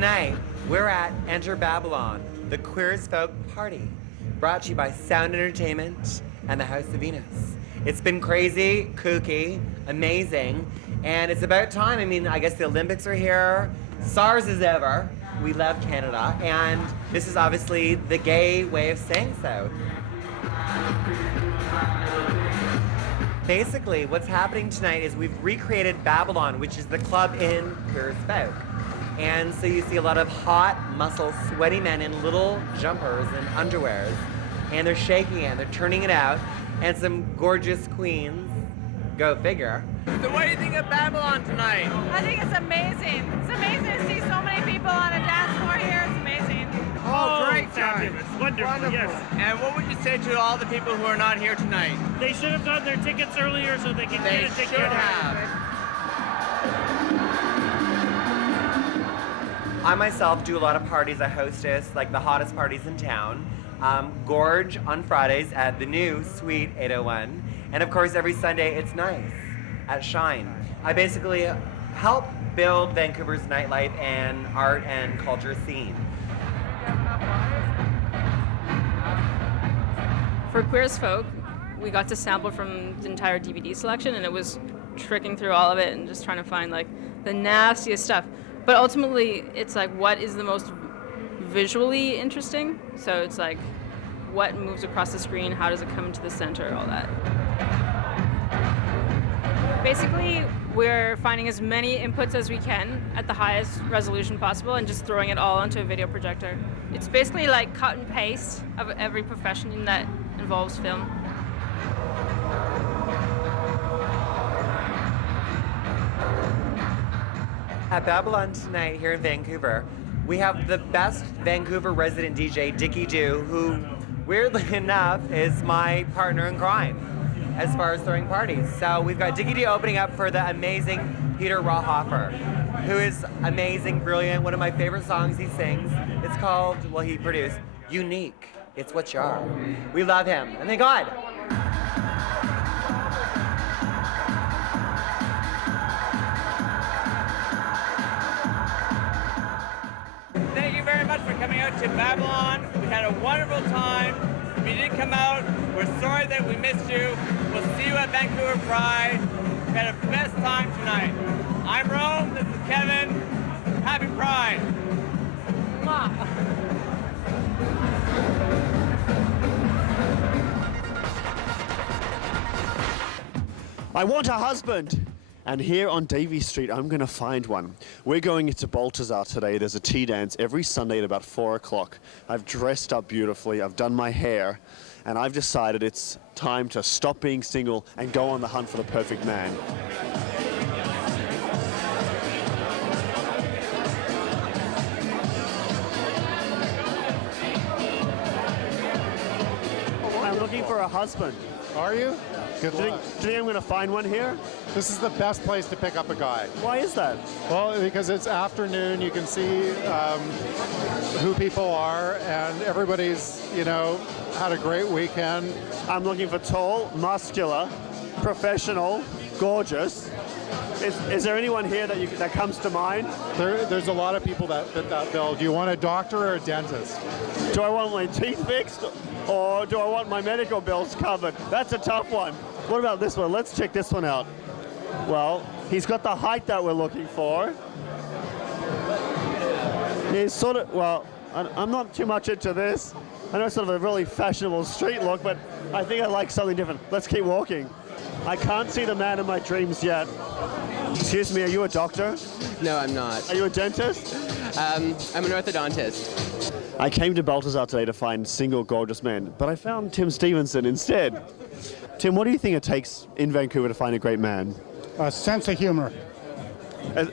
Tonight, we're at Enter Babylon, the Queer as Folk party, brought to you by Sound Entertainment and the House of Venus. It's been crazy, kooky, amazing, and it's about time. I mean, I guess the Olympics are here, SARS is over, we love Canada, and this is obviously the gay way of saying so. Basically, what's happening tonight is we've recreated Babylon, which is the club in Queer as Folk. And so you see a lot of hot, muscle, sweaty men in little jumpers and underwears, and they're shaking it, they're turning it out, and some gorgeous queens, go figure. So what do you think of Babylon tonight? I think it's amazing. It's amazing to see so many people on a dance floor here. It's amazing. Oh, great Fabulous. Wonderful, yes. And what would you say to all the people who are not here tonight? They should have gotten their tickets earlier so they can get a ticket. Should have. I myself do a lot of parties. I hostess like the hottest parties in town. Gorge on Fridays at the new Suite 801. And of course, every Sunday, it's nice at Shine. I basically help build Vancouver's nightlife and art and culture scene. For Queer as Folk, we got to sample from the entire DVD selection, and it was tricking through all of it and just trying to find like the nastiest stuff. But ultimately, it's like, what is the most visually interesting? So it's like, what moves across the screen? How does it come into the center? All that. Basically, we're finding as many inputs as we can at the highest resolution possible and just throwing it all onto a video projector. It's basically like cut and paste of every profession that involves film. At Babylon tonight here in Vancouver, we have the best Vancouver resident DJ, Dickie Doo, who, weirdly enough, is my partner in crime as far as throwing parties. So we've got Dickie Doo opening up for the amazing Peter Rawhofer, who is amazing, brilliant. One of my favorite songs he sings, it's called, well, he produced, Unique. It's what you are. We love him. And thank God. Thank you very much for coming out to Babylon. We had a wonderful time. If you didn't come out, we're sorry that we missed you. We'll see you at Vancouver Pride. We had a best time tonight. I'm Rome, this is Kevin. Happy Pride. Mwah. I want a husband. And here on Davey Street, I'm going to find one. We're going into Balthazar today. There's a tea dance every Sunday at about 4 o'clock. I've dressed up beautifully. I've done my hair. And I've decided it's time to stop being single and go on the hunt for the perfect man. I'm looking for a husband. Are you? Good Do you luck. think I'm going to find one here? This is the best place to pick up a guy. Why is that? Well, because it's afternoon, you can see who people are, and everybody's, had a great weekend. I'm looking for tall, muscular, professional, gorgeous. Is there anyone here that comes to mind? There's a lot of people that fit that bill. Do you want a doctor or a dentist? Do I want my teeth fixed, or do I want my medical bills covered? That's a tough one. What about this one? Let's check this one out. Well, he's got the height that we're looking for. He's sort of, well, I'm not too much into this. I know it's sort of a really fashionable street look, but I think I like something different. Let's keep walking. I can't see the man of my dreams yet. Excuse me, are you a doctor? No, I'm not. Are you a dentist? I'm an orthodontist. I came to Balthazar today to find single, gorgeous men, but I found Tim Stevenson instead. Tim, what do you think it takes in Vancouver to find a great man? A sense of humor.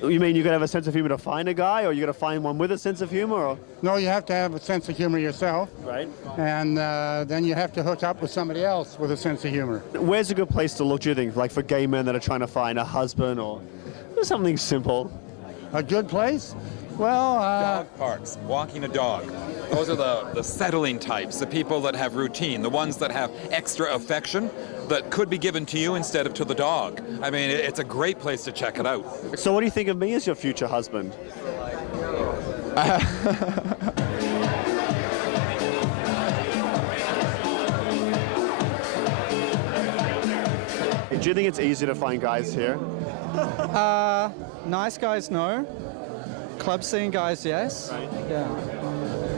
You mean you got to have a sense of humor to find a guy, or you got to find one with a sense of humor? Or? No, you have to have a sense of humor yourself. Right. And then you have to hook up with somebody else with a sense of humor. Where's a good place to look, do you think? Like for gay men that are trying to find a husband or something simple? A good place? Well, dog parks, walking a dog. Those are the settling types, the people that have routine, the ones that have extra affection that could be given to you instead of to the dog. I mean, it's a great place to check it out. So what do you think of me as your future husband? Do you think it's easy to find guys here? Nice guys, no. Club scene guys, yes. Right. Yeah.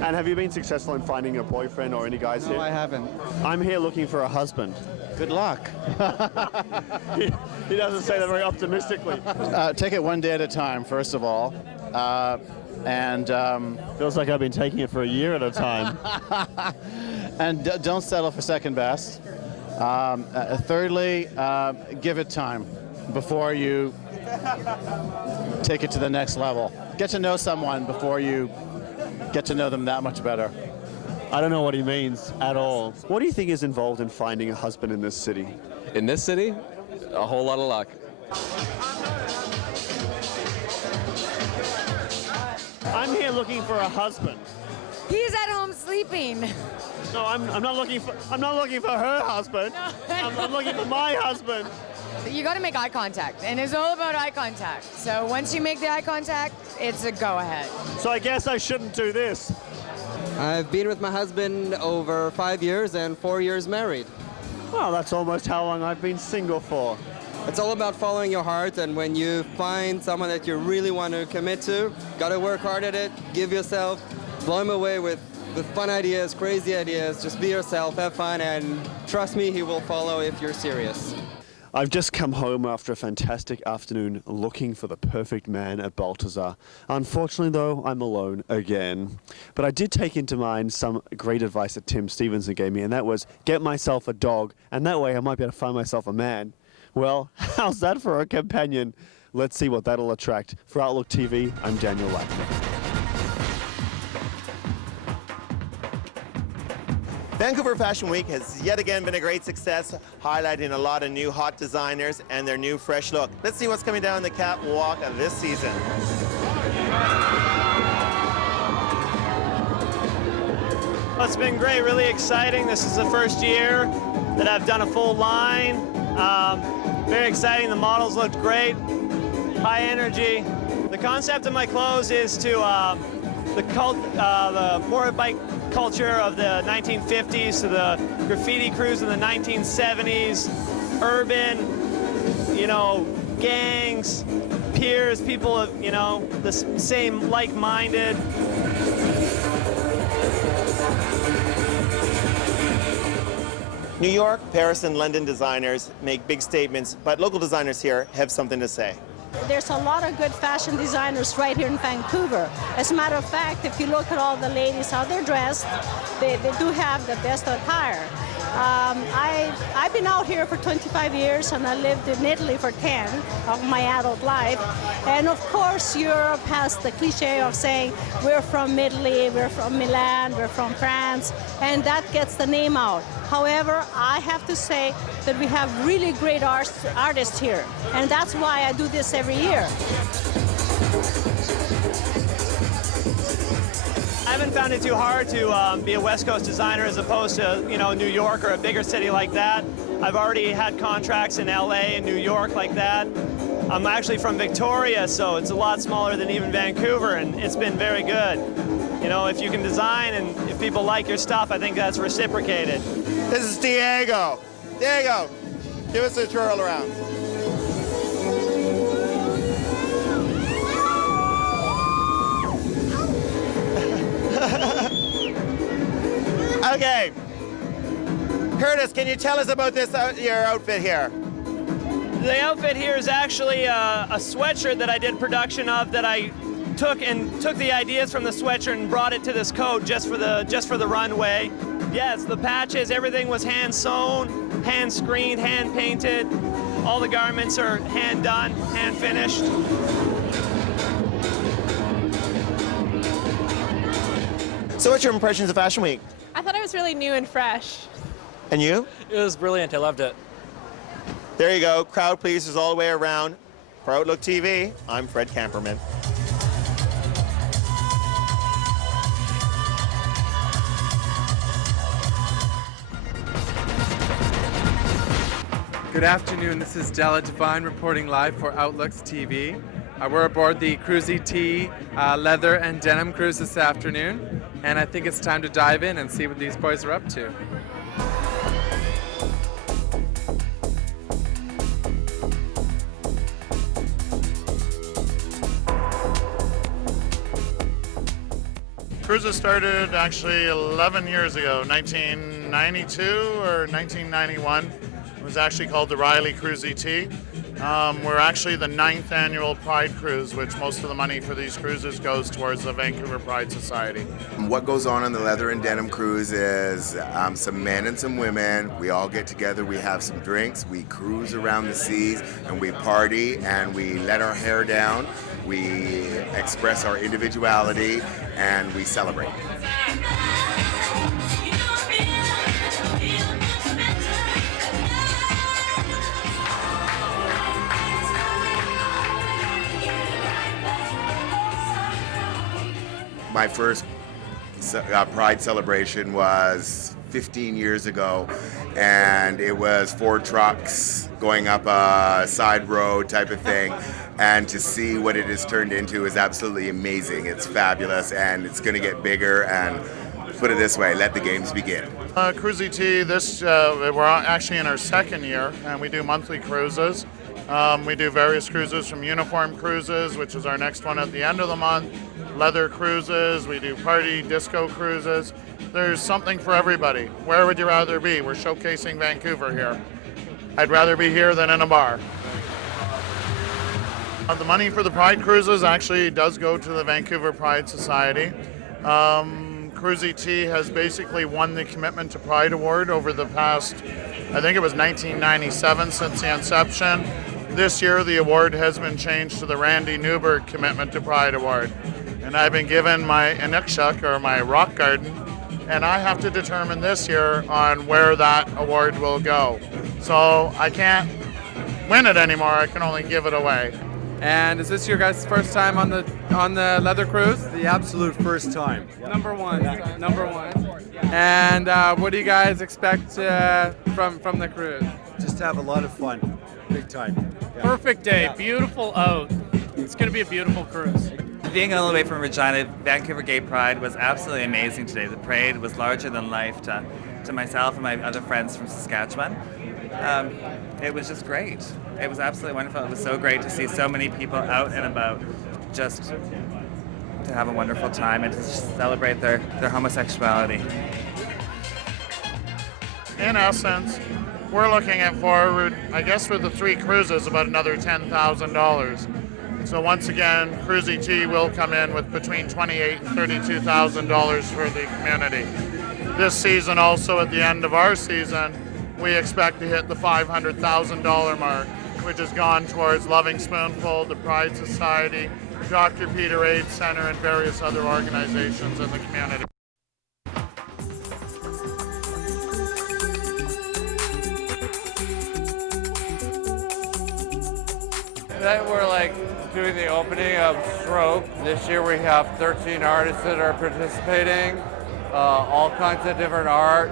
And have you been successful in finding a boyfriend or any guys here? No, I haven't. I'm here looking for a husband. Good luck. He doesn't say that very optimistically. Take it one day at a time, first of all. Feels like I've been taking it for a year at a time. And don't settle for second best. Thirdly, give it time before you take it to the next level. Get to know someone before you get to know them that much better. I don't know what he means at all. What do you think is involved in finding a husband in this city? In this city, a whole lot of luck. I'm here looking for a husband. He's at home sleeping. No, I'm not looking for her husband. No. I'm looking for my husband. You got to make eye contact, and it's all about eye contact. So once you make the eye contact, it's a go-ahead. So I guess I shouldn't do this. I've been with my husband over 5 years and 4 years married. Well, that's almost how long I've been single for. It's all about following your heart, and when you find someone that you really want to commit to, gotta work hard at it, give yourself, blow him away with fun ideas, crazy ideas, just be yourself, have fun, and trust me, he will follow if you're serious. I've just come home after a fantastic afternoon looking for the perfect man at Balthazar. Unfortunately, though, I'm alone again. But I did take into mind some great advice that Tim Stevenson gave me, and that was get myself a dog, and that way I might be able to find myself a man. Well, how's that for a companion? Let's see what that'll attract. For Outlook TV, I'm Daniel Lackner. Vancouver Fashion Week has yet again been a great success, highlighting a lot of new hot designers and their new fresh look. Let's see what's coming down the catwalk of this season. Well, it's been great, really exciting. This is the first year that I've done a full line. Very exciting, the models looked great, high energy. The concept of my clothes is to the motorbike culture of the 1950s to the graffiti crews in the 1970s, urban, gangs, peers, people of, the same like-minded. New York, Paris, and London designers make big statements, but local designers here have something to say. There's a lot of good fashion designers right here in Vancouver. As a matter of fact, if you look at all the ladies, how they're dressed, they do have the best attire. I've been out here for 25 years, and I lived in Italy for 10 of my adult life. And of course, Europe has the cliche of saying, we're from Italy, we're from Milan, we're from France, and that gets the name out. However, I have to say that we have really great artists here, and that's why I do this every year. I haven't found it too hard to be a West Coast designer as opposed to, New York or a bigger city like that. I've already had contracts in LA and New York like that. I'm actually from Victoria, so it's a lot smaller than even Vancouver, and it's been very good. If you can design and if people like your stuff, I think that's reciprocated. This is Diego. Diego, give us a twirl around. Okay. Curtis, can you tell us about this, your outfit here? The outfit here is actually a sweatshirt that I did production of that I took the ideas from the sweatshirt and brought it to this coat just for the runway. Yes, the patches, everything was hand sewn, hand screened, hand painted. All the garments are hand done, hand finished. So what's your impressions of Fashion Week? I thought it was really new and fresh. And you? It was brilliant. I loved it. There you go. Crowd pleasers all the way around. For Outlook TV, I'm Fred Camperman. Good afternoon. This is Della Devine reporting live for Outlook's TV. We're aboard the Cruzy T leather and denim cruise this afternoon, and I think it's time to dive in and see what these boys are up to. Cruises started actually 11 years ago, 1992 or 1991. It was actually called the Riley Cruzy T. We're actually the 9th annual Pride Cruise, which most of the money for these cruises goes towards the Vancouver Pride Society. What goes on the Leather and Denim Cruise is some men and some women. We all get together, we have some drinks, we cruise around the seas, and we party, and we let our hair down, we express our individuality, and we celebrate. My first Pride celebration was 15 years ago, and it was 4 trucks going up a side road type of thing, and to see what it has turned into is absolutely amazing. It's fabulous, and it's going to get bigger, and put it this way, let the games begin. Cruzy T, we're actually in our 2nd year, and we do monthly cruises. We do various cruises from Uniform Cruises, which is our next one at the end of the month, leather cruises, we do party disco cruises. There's something for everybody. Where would you rather be? We're showcasing Vancouver here. I'd rather be here than in a bar. The money for the Pride cruises actually does go to the Vancouver Pride Society. Cruzy T has basically won the Commitment to Pride Award over the past, I think it was 1997 since the inception. This year the award has been changed to the Randy Newberg Commitment to Pride Award. And I've been given my Inukshuk, or my rock garden, and I have to determine this year on where that award will go. So I can't win it anymore, I can only give it away. And is this your guys' first time on the leather cruise? The absolute first time. Number one. And what do you guys expect from the cruise? Just have a lot of fun, big time. Yeah. Perfect day, beautiful out. It's going to be a beautiful cruise. Being all the way from Regina, Vancouver Gay Pride was absolutely amazing today. The parade was larger than life to myself and my other friends from Saskatchewan. It was just great. It was absolutely wonderful. It was so great to see so many people out and about, just to have a wonderful time and to celebrate their homosexuality. In essence, we're looking at forward, I guess with the 3 cruises, about another $10,000. So once again, Cruzy T will come in with between $28,000 and $32,000 for the community. This season also, at the end of our season, we expect to hit the $500,000 mark, which has gone towards Loving Spoonful, the Pride Society, Dr. Peter AIDS Center, and various other organizations in the community. Tonight we're doing the opening of Stroke. This year we have 13 artists that are participating, all kinds of different art.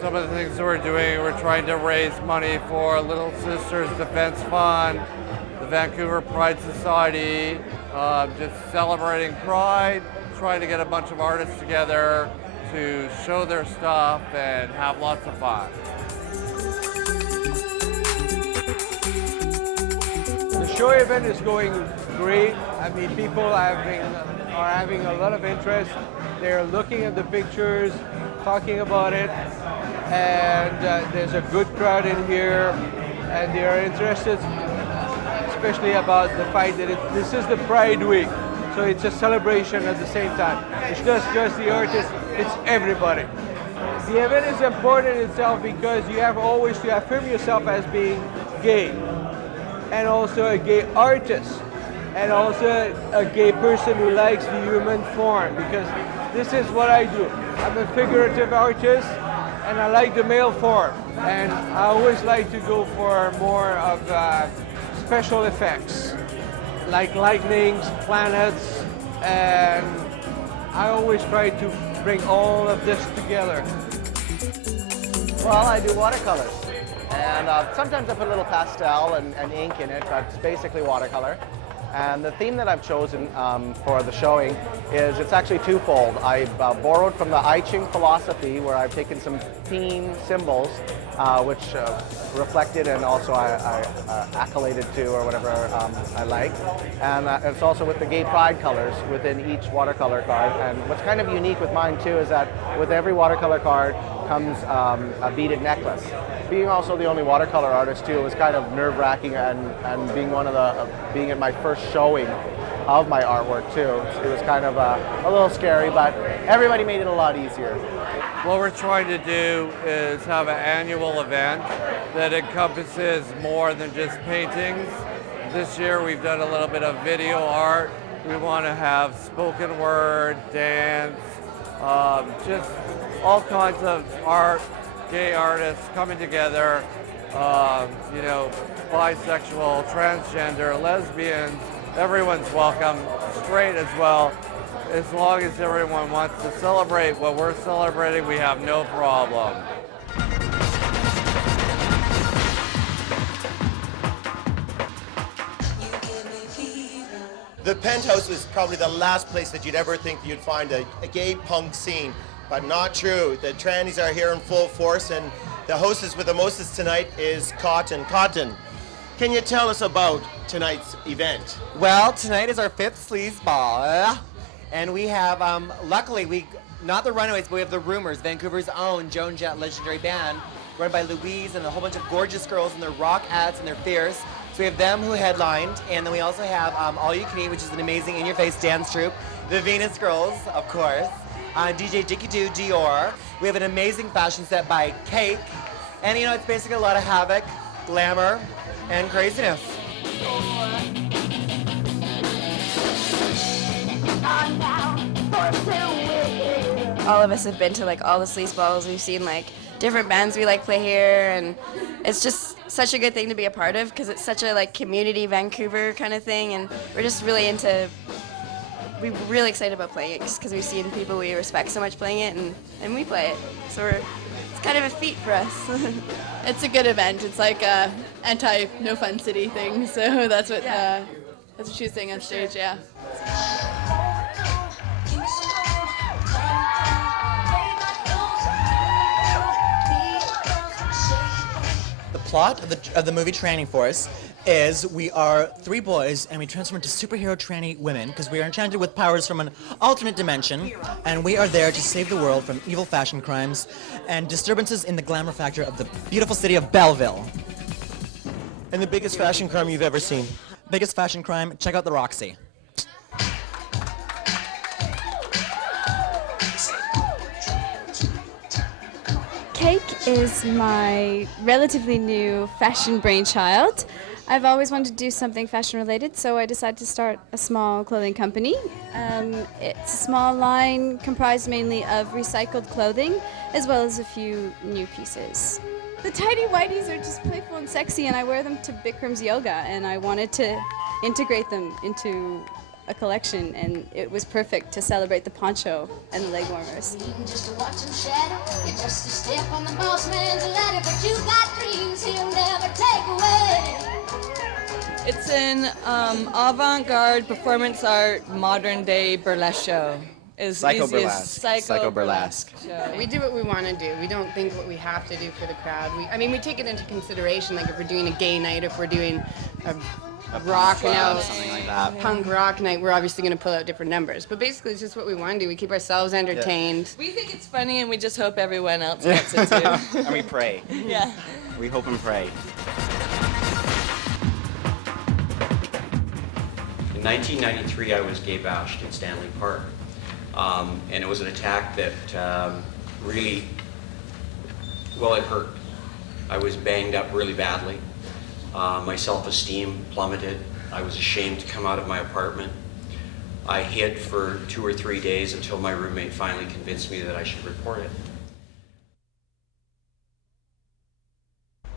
Some of the things that we're doing, we're trying to raise money for Little Sisters Defense Fund, the Vancouver Pride Society, just celebrating Pride, trying to get a bunch of artists together to show their stuff and have lots of fun. The show event is going great. I mean, people are having a lot of interest. They're looking at the pictures, talking about it, and there's a good crowd in here, and they are interested, especially about the fact that this is the Pride Week, so it's a celebration at the same time. It's not just the artists, it's everybody. The event is important in itself because you have always to affirm yourself as being gay, and also a gay artist, and also a gay person who likes the human form, because this is what I do. I'm a figurative artist, and I like the male form, and I always like to go for more of special effects, like lightnings, planets, and I always try to bring all of this together. Well, I do watercolors, and sometimes I put a little pastel and ink in it, but it's basically watercolor. And the theme that I've chosen for the showing is, it's actually twofold. I've borrowed from the I Ching philosophy, where I've taken some theme symbols, which reflected and also I accoladed to, or whatever I like. And it's also with the gay pride colors within each watercolor card. And what's kind of unique with mine too is that with every watercolor card comes a beaded necklace. Being also the only watercolor artist too, it was kind of nerve-wracking, and being being at my first showing of my artwork too, it was kind of a little scary, but everybody made it a lot easier. What we're trying to do is have an annual event that encompasses more than just paintings. This year we've done a little bit of video art. We want to have spoken word, dance, just all kinds of art, gay artists coming together, you know, bisexual, transgender, lesbians, everyone's welcome, straight as well. As long as everyone wants to celebrate what we're celebrating, we have no problem. The Penthouse was probably the last place that you'd ever think you'd find a gay punk scene, but not true. The trannies are here in full force, and the hostess with the mostest tonight is Cotton. Cotton, can you tell us about tonight's event? Well, tonight is our 5th sleaze ball, and we have, luckily, not the Runaways, but we have the Rumors, Vancouver's own Joan Jett legendary band, run by Louise and a whole bunch of gorgeous girls, and they're rock ads and they're fierce. So we have them who headlined, and then we also have All You Can Eat, which is an amazing in-your-face dance troupe, the Venus Girls, of course, DJ Dicky Doo Dior. We have an amazing fashion set by Cake, and you know, it's basically a lot of havoc, glamour, and craziness. All of us have been to like all the sleaze balls. We've seen like different bands we like play here, and it's just such a good thing to be a part of because it's such a like community Vancouver kind of thing, and we're just really we're really excited about playing it just because we've seen people we respect so much playing it, and we play it. So it's kind of a feat for us. It's a good event. It's like a anti-No Fun City thing, so that's what she was saying on stage, yeah. The plot of the movie Tranny Force is we are 3 boys and we transform into superhero tranny women because we are enchanted with powers from an alternate dimension, and we are there to save the world from evil fashion crimes and disturbances in the glamour factor of the beautiful city of Belleville. And the biggest fashion crime you've ever seen? Biggest fashion crime, check out the Roxy. Cake is my relatively new fashion brainchild. I've always wanted to do something fashion related, so I decided to start a small clothing company. It's a small line comprised mainly of recycled clothing, as well as a few new pieces. The tidy whities are just playful and sexy, and I wear them to Bikram's yoga, and I wanted to integrate them into a collection, and it was perfect to celebrate the poncho and the leg warmers. Just to watch him shadow, you're just a step on the boss man's ladder, but you got dreams he'll never take away. It's an avant-garde performance art, modern-day burlesque show. Psycho burlesque. We do what we want to do. We don't think what we have to do for the crowd. We take it into consideration, like if we're doing a gay night, if we're doing a rock night, something like that. Punk rock night, we're obviously going to pull out different numbers. But basically, it's just what we want to do. We keep ourselves entertained. We think it's funny, and we just hope everyone else gets it too. And we pray. Yeah. We hope and pray. In 1993, I was gay bashed in Stanley Park. And it was an attack that really, well, it hurt. I was banged up really badly. My self-esteem plummeted. I was ashamed to come out of my apartment. I hid for 2 or 3 days until my roommate finally convinced me that I should report it.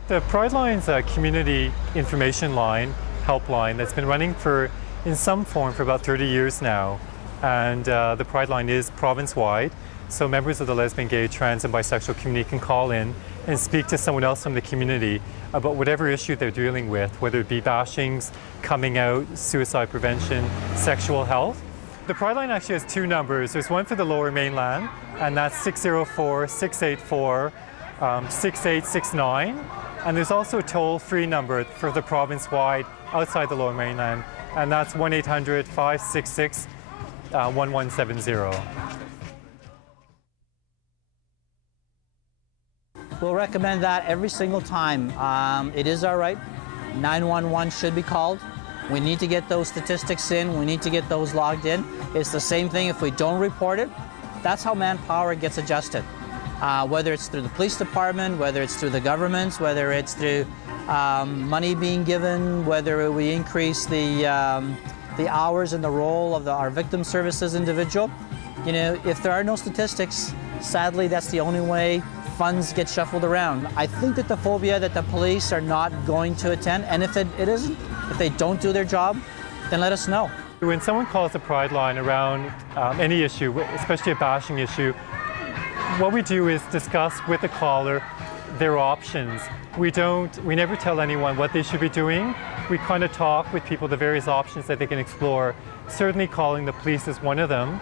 The Pride Line's a community information line, helpline, that's been running in some form for about 30 years now. And the Pride Line is province-wide, so members of the lesbian, gay, trans, and bisexual community can call in and speak to someone else from the community about whatever issue they're dealing with, whether it be bashings, coming out, suicide prevention, sexual health. The Pride line actually has two numbers. There's one for the Lower Mainland, and that's 604-684-6869. And there's also a toll-free number for the province-wide outside the Lower Mainland, and that's 1-800-566-1170. We'll recommend that every single time. It is our right. 911 should be called. We need to get those statistics in. We need to get those logged in. It's the same thing if we don't report it. That's how manpower gets adjusted. Whether it's through the police department, whether it's through the governments, whether it's through money being given, whether we increase the hours and the role of our victim services individual. You know, if there are no statistics, sadly, that's the only way funds get shuffled around. I think that the phobia that the police are not going to attend, and if it isn't, if they don't do their job, then let us know. When someone calls the Pride line around any issue, especially a bashing issue, what we do is discuss with the caller their options. We never tell anyone what they should be doing. We kind of talk with people the various options that they can explore. Certainly calling the police is one of them.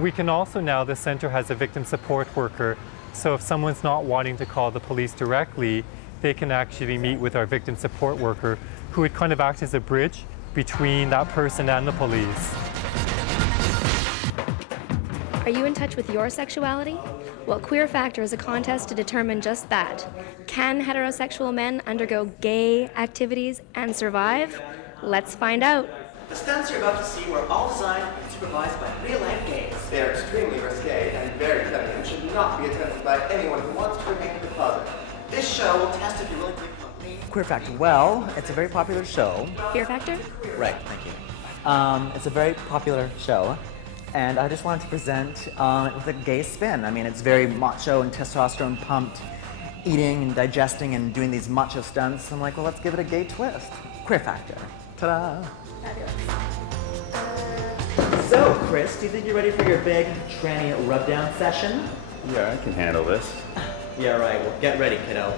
We can also now, the center has a victim support worker. So if someone's not wanting to call the police directly, they can actually meet with our victim support worker, who would kind of act as a bridge between that person and the police. Are you in touch with your sexuality? Well, Queer Factor is a contest to determine just that. Can heterosexual men undergo gay activities and survive? Let's find out. The stunts you're about to see were all designed and supervised by real-life gays. They are extremely risque and very feminine and should not be attempted by anyone who wants to remain in the closet. This show will test if you're willing to become clean. Queer Factor, well, it's a very popular show. Fear Factor? Right, thank you. It's a very popular show, and I just wanted to present it with a gay spin. I mean, it's very macho and testosterone pumped, eating and digesting and doing these macho stunts. I'm like, well, let's give it a gay twist. Queer Factor. Ta-da! So, Chris, do you think you're ready for your big tranny rub-down session? Yeah, I can handle this. Yeah, right. Well, get ready, kiddo.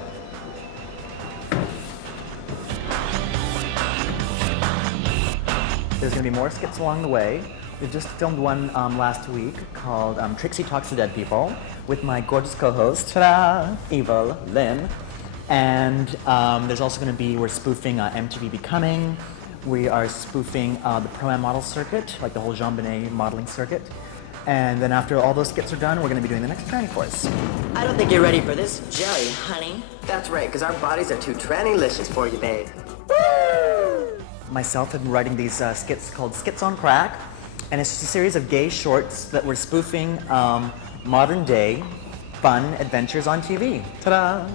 There's going to be more skits along the way. We just filmed one last week called Trixie Talks to Dead People with my gorgeous co-host, ta-da, Eva Lynn. And there's also going to be, we're spoofing MTV Becoming. We are spoofing the Pro-Am model circuit, like the whole Jean Bonnet modeling circuit. And then after all those skits are done, we're going to be doing the next tranny course. I don't think you're ready for this jelly, honey. That's right, because our bodies are too tranny-licious for you, babe. Woo! Myself have been writing these skits called Skits on Crack, and it's just a series of gay shorts that we're spoofing modern-day fun adventures on TV. Ta-da!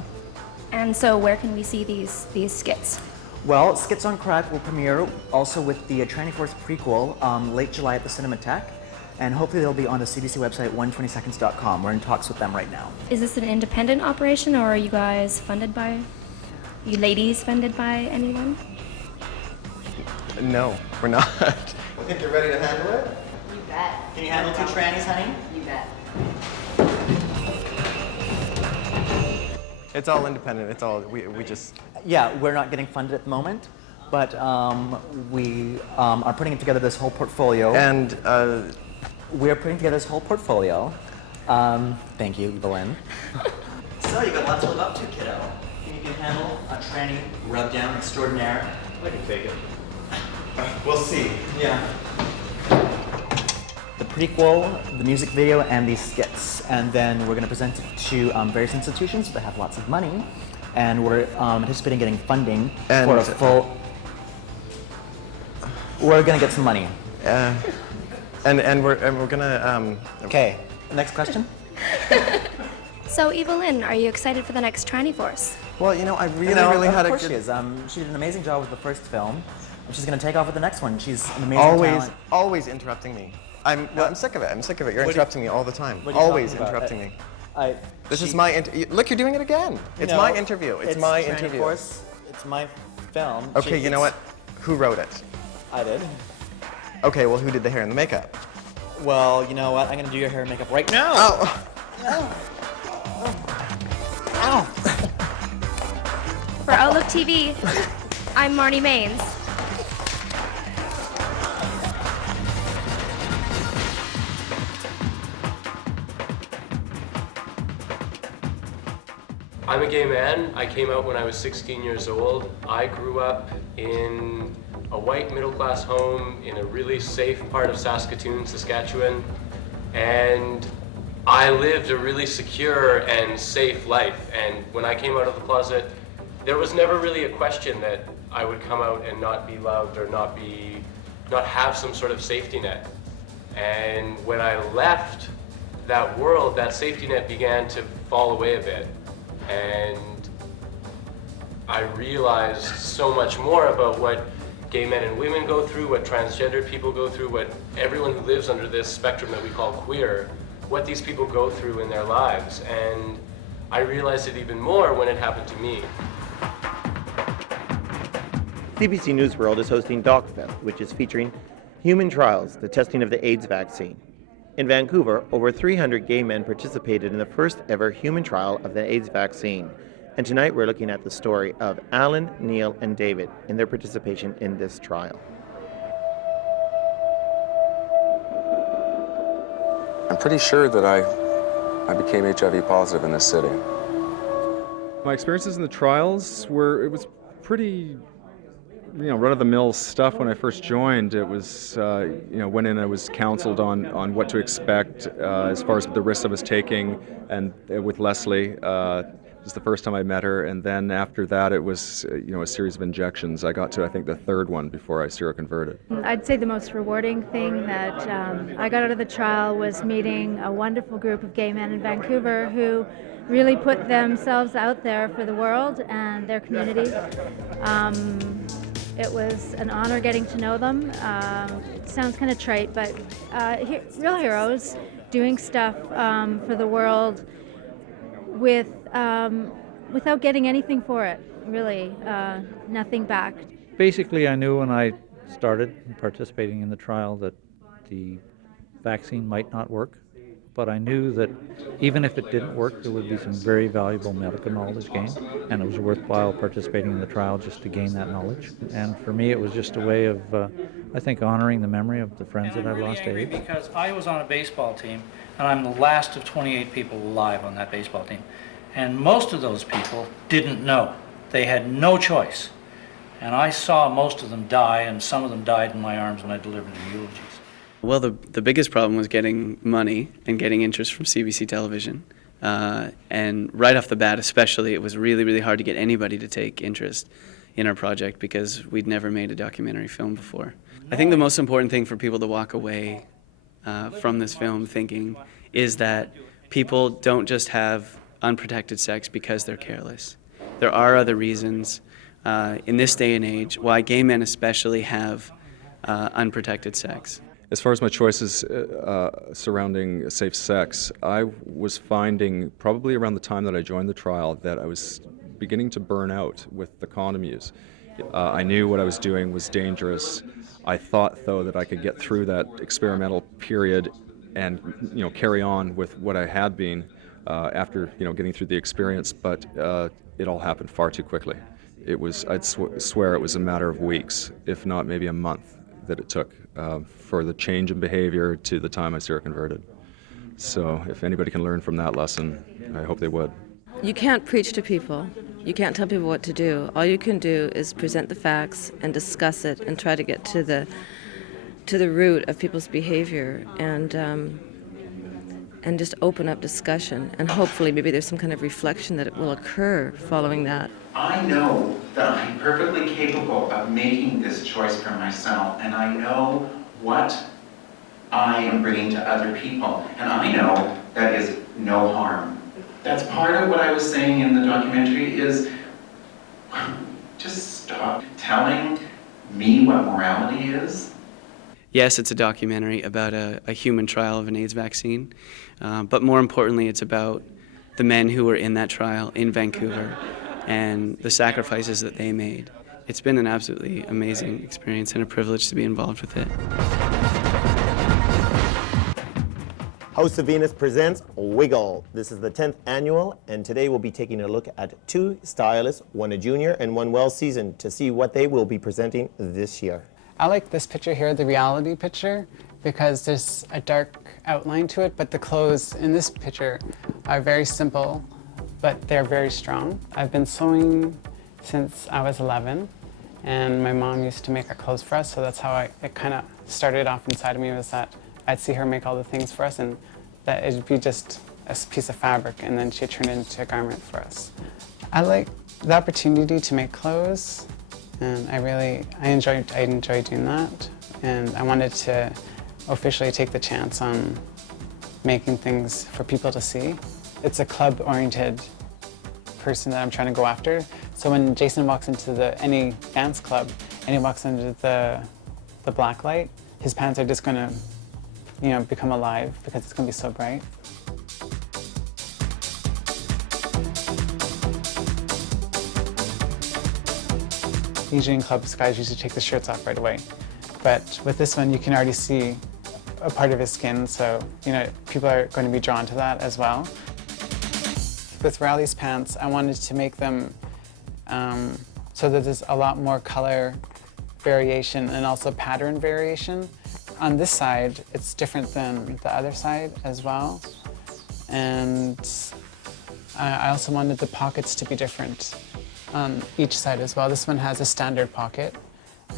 And so where can we see these skits? Well, Skits on Crack will premiere also with the Tranny Force prequel late July at the Cinematheque, and hopefully they'll be on the CBC website at 120seconds.com. We're in talks with them right now. Is this an independent operation, or are you guys funded by, you ladies funded by anyone? No, we're not. You think you're ready to handle it? You bet. Can you handle two trannies, honey? You bet. It's all independent. It's all, we just... Yeah, we're not getting funded at the moment, but we are putting together this whole portfolio. And we're putting together this whole portfolio. Thank you, Evelyn. So you got lots to live up to, kiddo. You can handle a tranny rub-down extraordinaire. I can take it. We'll see. Yeah. The prequel, the music video, and these skits. And then we're going to present it to various institutions that have lots of money. And we're anticipating getting funding for a full... We're going to get some money. And we're gonna... Okay, next question. So, Evelyn, are you excited for the next Tranny Force? Well, you know, I really had a good... Of course she is. She did an amazing job with the first film. And she's going to take off with the next one. She's an amazing talent. Always interrupting me. I'm sick of it. I'm sick of it. You're interrupting me all the time. Always interrupting me. This is my look, you're doing it again. It's my interview. It's my interview. Force. It's my film. Okay, you know what? Who wrote it? I did. Okay, well, who did the hair and the makeup? Well, you know what? I'm going to do your hair and makeup right now. Oh. Ow. For Outlook TV, I'm Marnie Maines. I'm a gay man. I came out when I was 16 years old. I grew up in a white middle-class home in a really safe part of Saskatoon, Saskatchewan, and I lived a really secure and safe life. And when I came out of the closet, there was never really a question that I would come out and not be loved or not have some sort of safety net. And when I left that world, that safety net began to fall away a bit. And I realized so much more about what gay men and women go through, what transgender people go through, what everyone who lives under this spectrum that we call queer, what these people go through in their lives. And I realized it even more when it happened to me. CBC News World is hosting DocFest, which is featuring human trials, the testing of the AIDS vaccine. In Vancouver, over 300 gay men participated in the first ever human trial of the AIDS vaccine. And tonight we're looking at the story of Alan, Neil, and David in their participation in this trial. I'm pretty sure that I became HIV positive in this city. My experiences in the trials it was pretty run-of-the-mill stuff when I first joined. It was, went in, I was counseled on what to expect as far as the risks I was taking, and with Leslie, it was the first time I met her, and then after that it was, a series of injections. I got to, I think, the third one before I seroconverted. I'd say the most rewarding thing that I got out of the trial was meeting a wonderful group of gay men in Vancouver who really put themselves out there for the world and their community. It was an honor getting to know them. It sounds kind of trite, but real heroes doing stuff for the world without getting anything for it, really, nothing back. Basically, I knew when I started participating in the trial that the vaccine might not work, but I knew that even if it didn't work, there would be some very valuable medical knowledge gained, and it was worthwhile participating in the trial just to gain that knowledge. And for me, it was just a way of, I think, honoring the memory of the friends that I've lost to AIDS. Because I was on a baseball team, and I'm the last of 28 people alive on that baseball team. And most of those people didn't know. They had no choice. And I saw most of them die, and some of them died in my arms when I delivered the eulogies. Well, the biggest problem was getting money and getting interest from CBC Television. And right off the bat especially, it was really, really hard to get anybody to take interest in our project because we'd never made a documentary film before. I think the most important thing for people to walk away from this film thinking is that people don't just have unprotected sex because they're careless. There are other reasons in this day and age why gay men especially have unprotected sex. As far as my choices surrounding safe sex, I was finding probably around the time that I joined the trial that I was beginning to burn out with the condoms. I knew what I was doing was dangerous. I thought, though, that I could get through that experimental period and carry on with what I had been after getting through the experience, but it all happened far too quickly. It was, I'd swear it was a matter of weeks, if not maybe a month, that it took for the change in behavior to the time I seroconverted. So if anybody can learn from that lesson, I hope they would. You can't preach to people. You can't tell people what to do. All you can do is present the facts and discuss it and try to get to the root of people's behavior and just open up discussion. And hopefully maybe there's some kind of reflection that it will occur following that. I know that I'm perfectly capable of making this choice for myself, and I know what I am bringing to other people, and I know that is no harm. That's part of what I was saying in the documentary is just stop telling me what morality is. Yes, it's a documentary about a human trial of an AIDS vaccine, but more importantly, it's about the men who were in that trial in Vancouver and the sacrifices that they made. It's been an absolutely amazing experience and a privilege to be involved with it. House of Venus presents Wiggle. This is the 10th annual, and today we'll be taking a look at two stylists, one a junior and one well-seasoned, to see what they will be presenting this year. I like this picture here, the reality picture, because there's a dark outline to it, but the clothes in this picture are very simple, but they're very strong. I've been sewing since I was 11, and my mom used to make our clothes for us, so that's how it kind of started off inside of me, was that I'd see her make all the things for us, and that it'd be just a piece of fabric, and then she'd turn it into a garment for us. I like the opportunity to make clothes, and I enjoy doing that, and I wanted to officially take the chance on making things for people to see. It's a club-oriented person that I'm trying to go after. So when Jason walks into any dance club and he walks into the black light, his pants are just gonna, become alive because it's gonna be so bright. Usually in clubs, guys usually take the shirts off right away. But with this one, you can already see a part of his skin, so people are going to be drawn to that as well. With Rowley's pants, I wanted to make them so that there's a lot more color variation and also pattern variation. On this side, it's different than the other side as well. And I also wanted the pockets to be different on each side as well. This one has a standard pocket,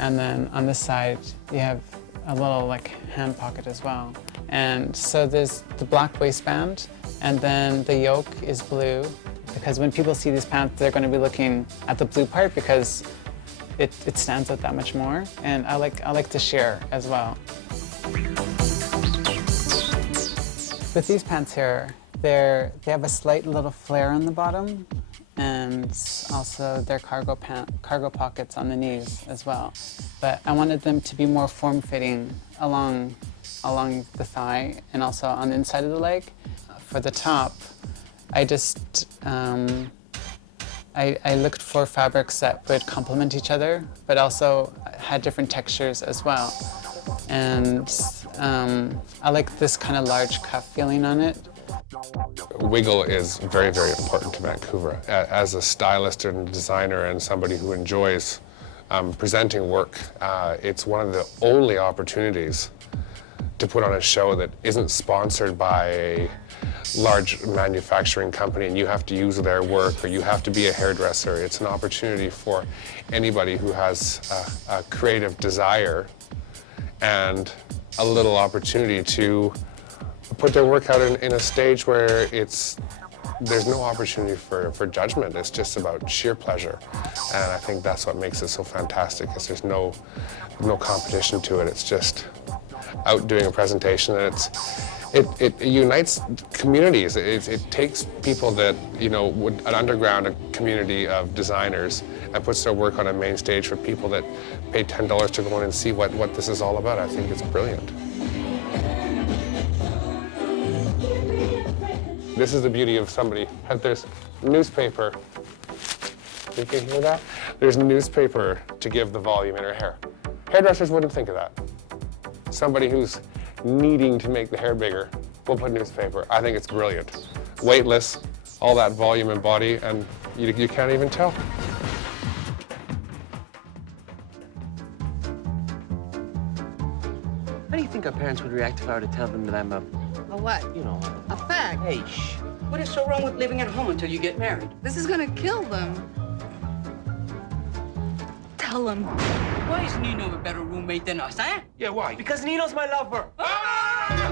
and then on this side, you have a little hand pocket as well. And so there's the black waistband, and then the yoke is blue, because when people see these pants, they're going to be looking at the blue part because it stands out that much more. And I like to share as well. With these pants here, they have a slight little flare on the bottom, and also they're cargo pockets on the knees as well. But I wanted them to be more form-fitting along the thigh and also on the inside of the leg. For the top, I just I looked for fabrics that would complement each other, but also had different textures as well. And I like this kind of large cuff feeling on it. Wiggle is very, very important to Vancouver. As a stylist and designer and somebody who enjoys presenting work, it's one of the only opportunities to put on a show that isn't sponsored by a large manufacturing company and you have to use their work or you have to be a hairdresser. It's an opportunity for anybody who has a creative desire and a little opportunity to put their work out in a stage where there's no opportunity for judgment. It's just about sheer pleasure. And I think that's what makes it so fantastic, is there's no competition to it. It's just out doing a presentation, and it unites communities. It takes people that, an underground community of designers and puts their work on a main stage for people that pay $10 to go in and see what this is all about. I think it's brilliant. This is the beauty of somebody. There's newspaper. You can hear that? There's newspaper to give the volume in her hair. Hairdressers wouldn't think of that. Somebody who's needing to make the hair bigger will put newspaper. I think it's brilliant. Weightless, all that volume and body, and you can't even tell. How do you think our parents would react if I were to tell them that I'm a what? A fag. Hey, shh. What is so wrong with living at home until you get married? This is gonna kill them. Tell them. Why is Nino a better roommate than us, huh? Yeah, why? Because Nino's my lover. Are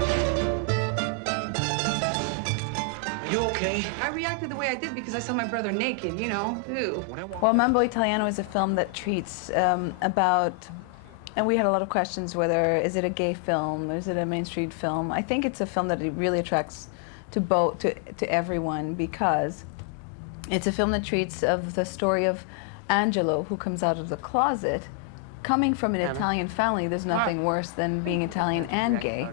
you okay? I reacted the way I did because I saw my brother naked, Ew. Well, Mambo Italiano is a film that treats about, and we had a lot of questions whether, is it a gay film, or is it a Main Street film? I think it's a film that it really attracts to everyone, because it's a film that treats of the story of Angelo, who comes out of the closet. Coming from an Italian family, there's nothing worse than being Italian and gay.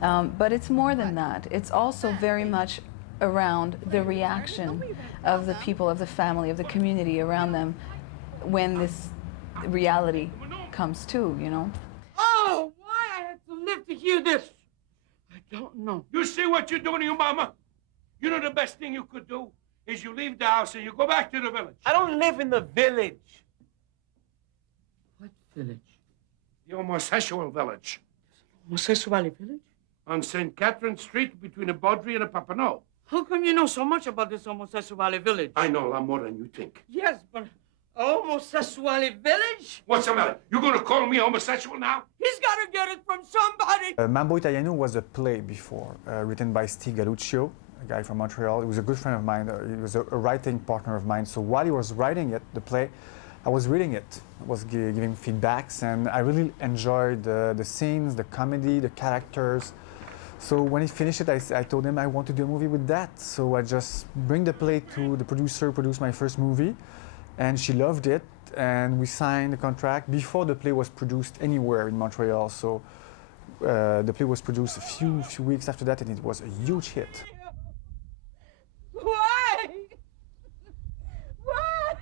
But it's more than that. It's also very much around the reaction of the people, of the family, of the community around them when this reality comes to, Oh, why I had to live to hear this? I don't know. You see what you're doing to your mama? You know the best thing you could do is you leave the house and you go back to the village. I don't live in the village. What village? The homosexual village. Homosexual village? On St. Catherine Street between a Baudry and a Papineau. How come you know so much about this homosexual village? I know a lot more than you think. Yes, but a homosexual village? What's the matter? You gonna call me homosexual now? He's gotta get it from somebody. Mambo Italiano was a play before, written by Steve Galluccio, a guy from Montreal. He was a good friend of mine. He was a writing partner of mine. So while he was writing it, the play, I was reading it. I was giving feedbacks, and I really enjoyed the scenes, the comedy, the characters. So when he finished it, I told him I want to do a movie with that. So I just bring the play to the producer, produced my first movie, and she loved it, and we signed the contract before the play was produced anywhere in Montreal. So the play was produced a few weeks after that, and it was a huge hit. Why? Why?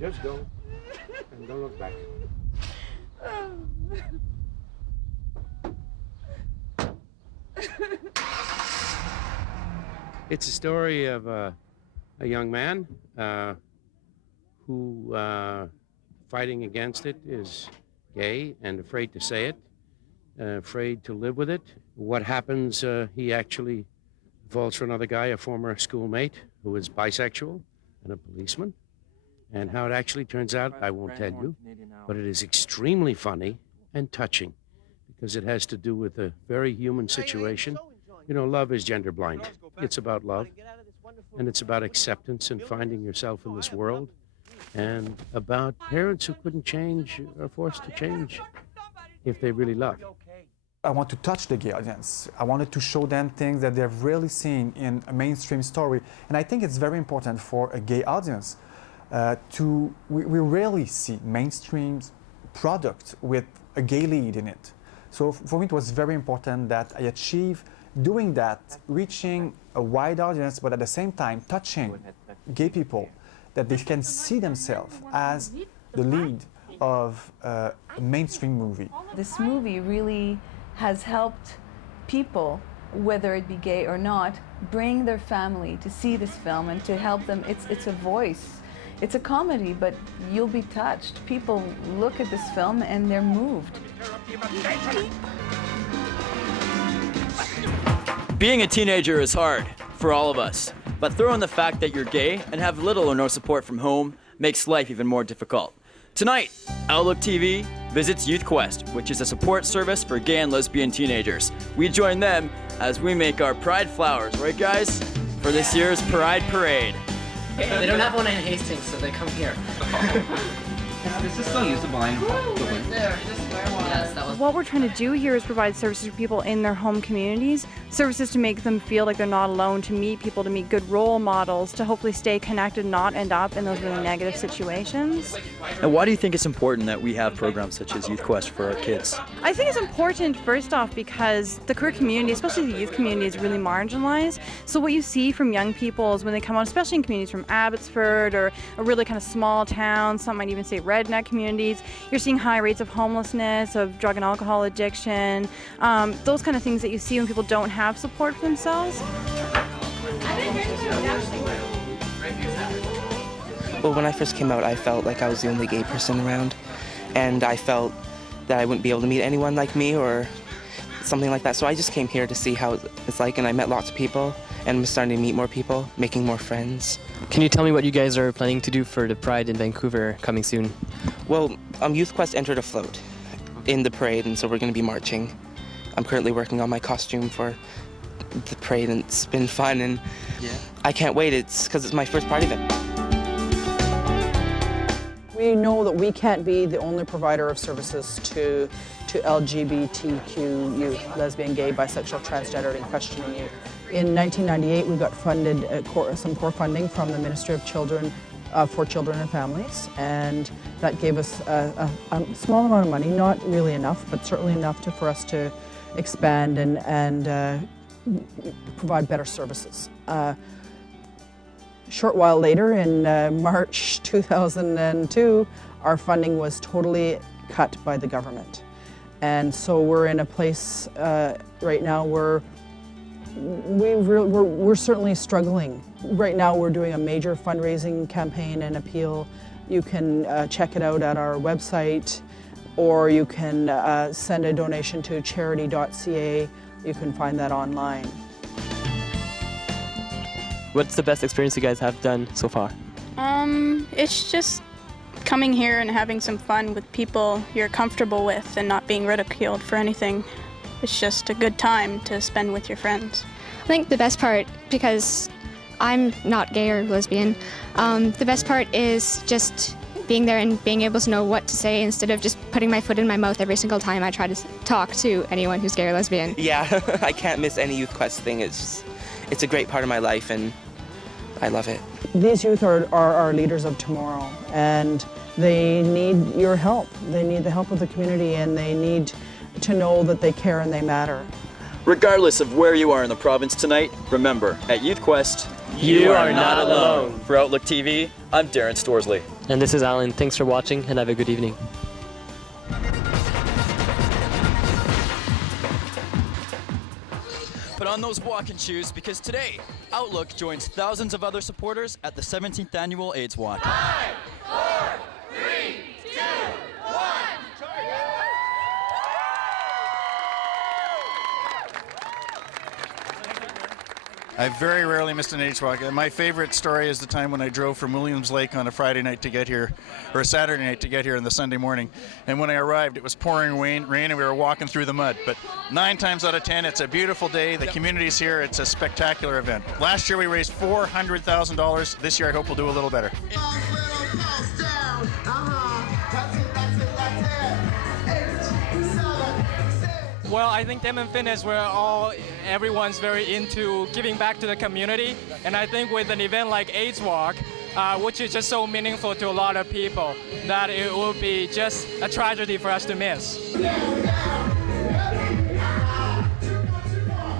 Just go and don't look back. It's a story of a young man who, fighting against it, is gay and afraid to say it, afraid to live with it. What happens, he actually falls for another guy, a former schoolmate, who is bisexual and a policeman. And how it actually turns out, I won't tell you, but it is extremely funny and touching because it has to do with a very human situation. You know, love is gender blind. It's about love, and it's about acceptance and finding yourself in this world, and about parents who couldn't change, are forced to change if they really love. I want to touch the gay audience. I wanted to show them things that they've rarely seen in a mainstream story. And I think it's very important for a gay audience we rarely see mainstream product with a gay lead in it. So for me, it was very important that I achieve doing that, reaching a wide audience, but at the same time touching gay people, that they can see themselves as the lead of a mainstream movie. This movie really has helped people, whether it be gay or not, bring their family to see this film and to help them. It's a voice. It's a comedy, but you'll be touched. People look at this film and they're moved. Being a teenager is hard for all of us, but throw in the fact that you're gay and have little or no support from home makes life even more difficult. Tonight, Outlook TV visits Youth Quest, which is a support service for gay and lesbian teenagers. We join them as we make our pride flowers, right guys? For this year's Pride Parade. They don't have one in Hastings, so they come here. This is still usable. There, just wear one. Yes, that was. What we're trying to do here is provide services for people in their home communities, services to make them feel like they're not alone, to meet people, to meet good role models, to hopefully stay connected, not end up in those really negative situations. And why do you think it's important that we have programs such as Youth Quest for our kids? I think it's important, first off, because the queer community, especially the youth community, is really marginalized. So what you see from young people is when they come out, especially in communities from Abbotsford or a really kind of small town, some might even say redneck communities, you're seeing high rates of homelessness, of drug and alcohol addiction, those kind of things that you see when people don't have support for themselves. Well, when I first came out, I felt like I was the only gay person around, and I felt that I wouldn't be able to meet anyone like me or something like that. So I just came here to see how it's like, and I met lots of people, and I'm starting to meet more people, making more friends. Can you tell me what you guys are planning to do for the Pride in Vancouver coming soon? Well, Youth Quest entered a float in the parade, and so we're going to be marching. I'm currently working on my costume for the parade, and it's been fun, and I can't wait. It's because it's my first Pride event. We know that we can't be the only provider of services to LGBTQ youth, lesbian, gay, bisexual, transgender, and questioning youth. In 1998, we got funded some core funding from the Ministry of Children for Children and Families, and that gave us a small amount of money, not really enough, but certainly enough for us to expand and provide better services. A short while later, in March 2002, our funding was totally cut by the government. And so we're in a place right now where we're certainly struggling. Right now we're doing a major fundraising campaign and appeal. You can check it out at our website, or you can send a donation to charity.ca. You can find that online. What's the best experience you guys have done so far? It's just coming here and having some fun with people you're comfortable with and not being ridiculed for anything. It's just a good time to spend with your friends. I think the best part, because I'm not gay or lesbian, the best part is just being there and being able to know what to say instead of just putting my foot in my mouth every single time I try to talk to anyone who's gay or lesbian. Yeah, I can't miss any Youth Quest thing. It's a great part of my life and I love it. These youth are our leaders of tomorrow, and they need your help. They need the help of the community, and they need to know that they care and they matter. Regardless of where you are in the province tonight, remember, at Youth Quest, You are not alone. For Outlook TV, I'm Darren Storsley. And this is Alan. Thanks for watching and have a good evening. Put on those walking shoes because today, Outlook joins thousands of other supporters at the 17th Annual AIDS Walk. 5, 4, 3, 2, 1. I very rarely missed an AIDS walk. My favorite story is the time when I drove from Williams Lake on a Friday night to get here, or a Saturday night to get here on the Sunday morning. And when I arrived, it was pouring rain and we were walking through the mud. But 9 times out of 10, it's a beautiful day. The community's here. It's a spectacular event. Last year we raised $400,000. This year I hope we'll do a little better. Well, I think Dem and Fitness, everyone's very into giving back to the community. And I think with an event like AIDS Walk, which is just so meaningful to a lot of people, that it would be just a tragedy for us to miss.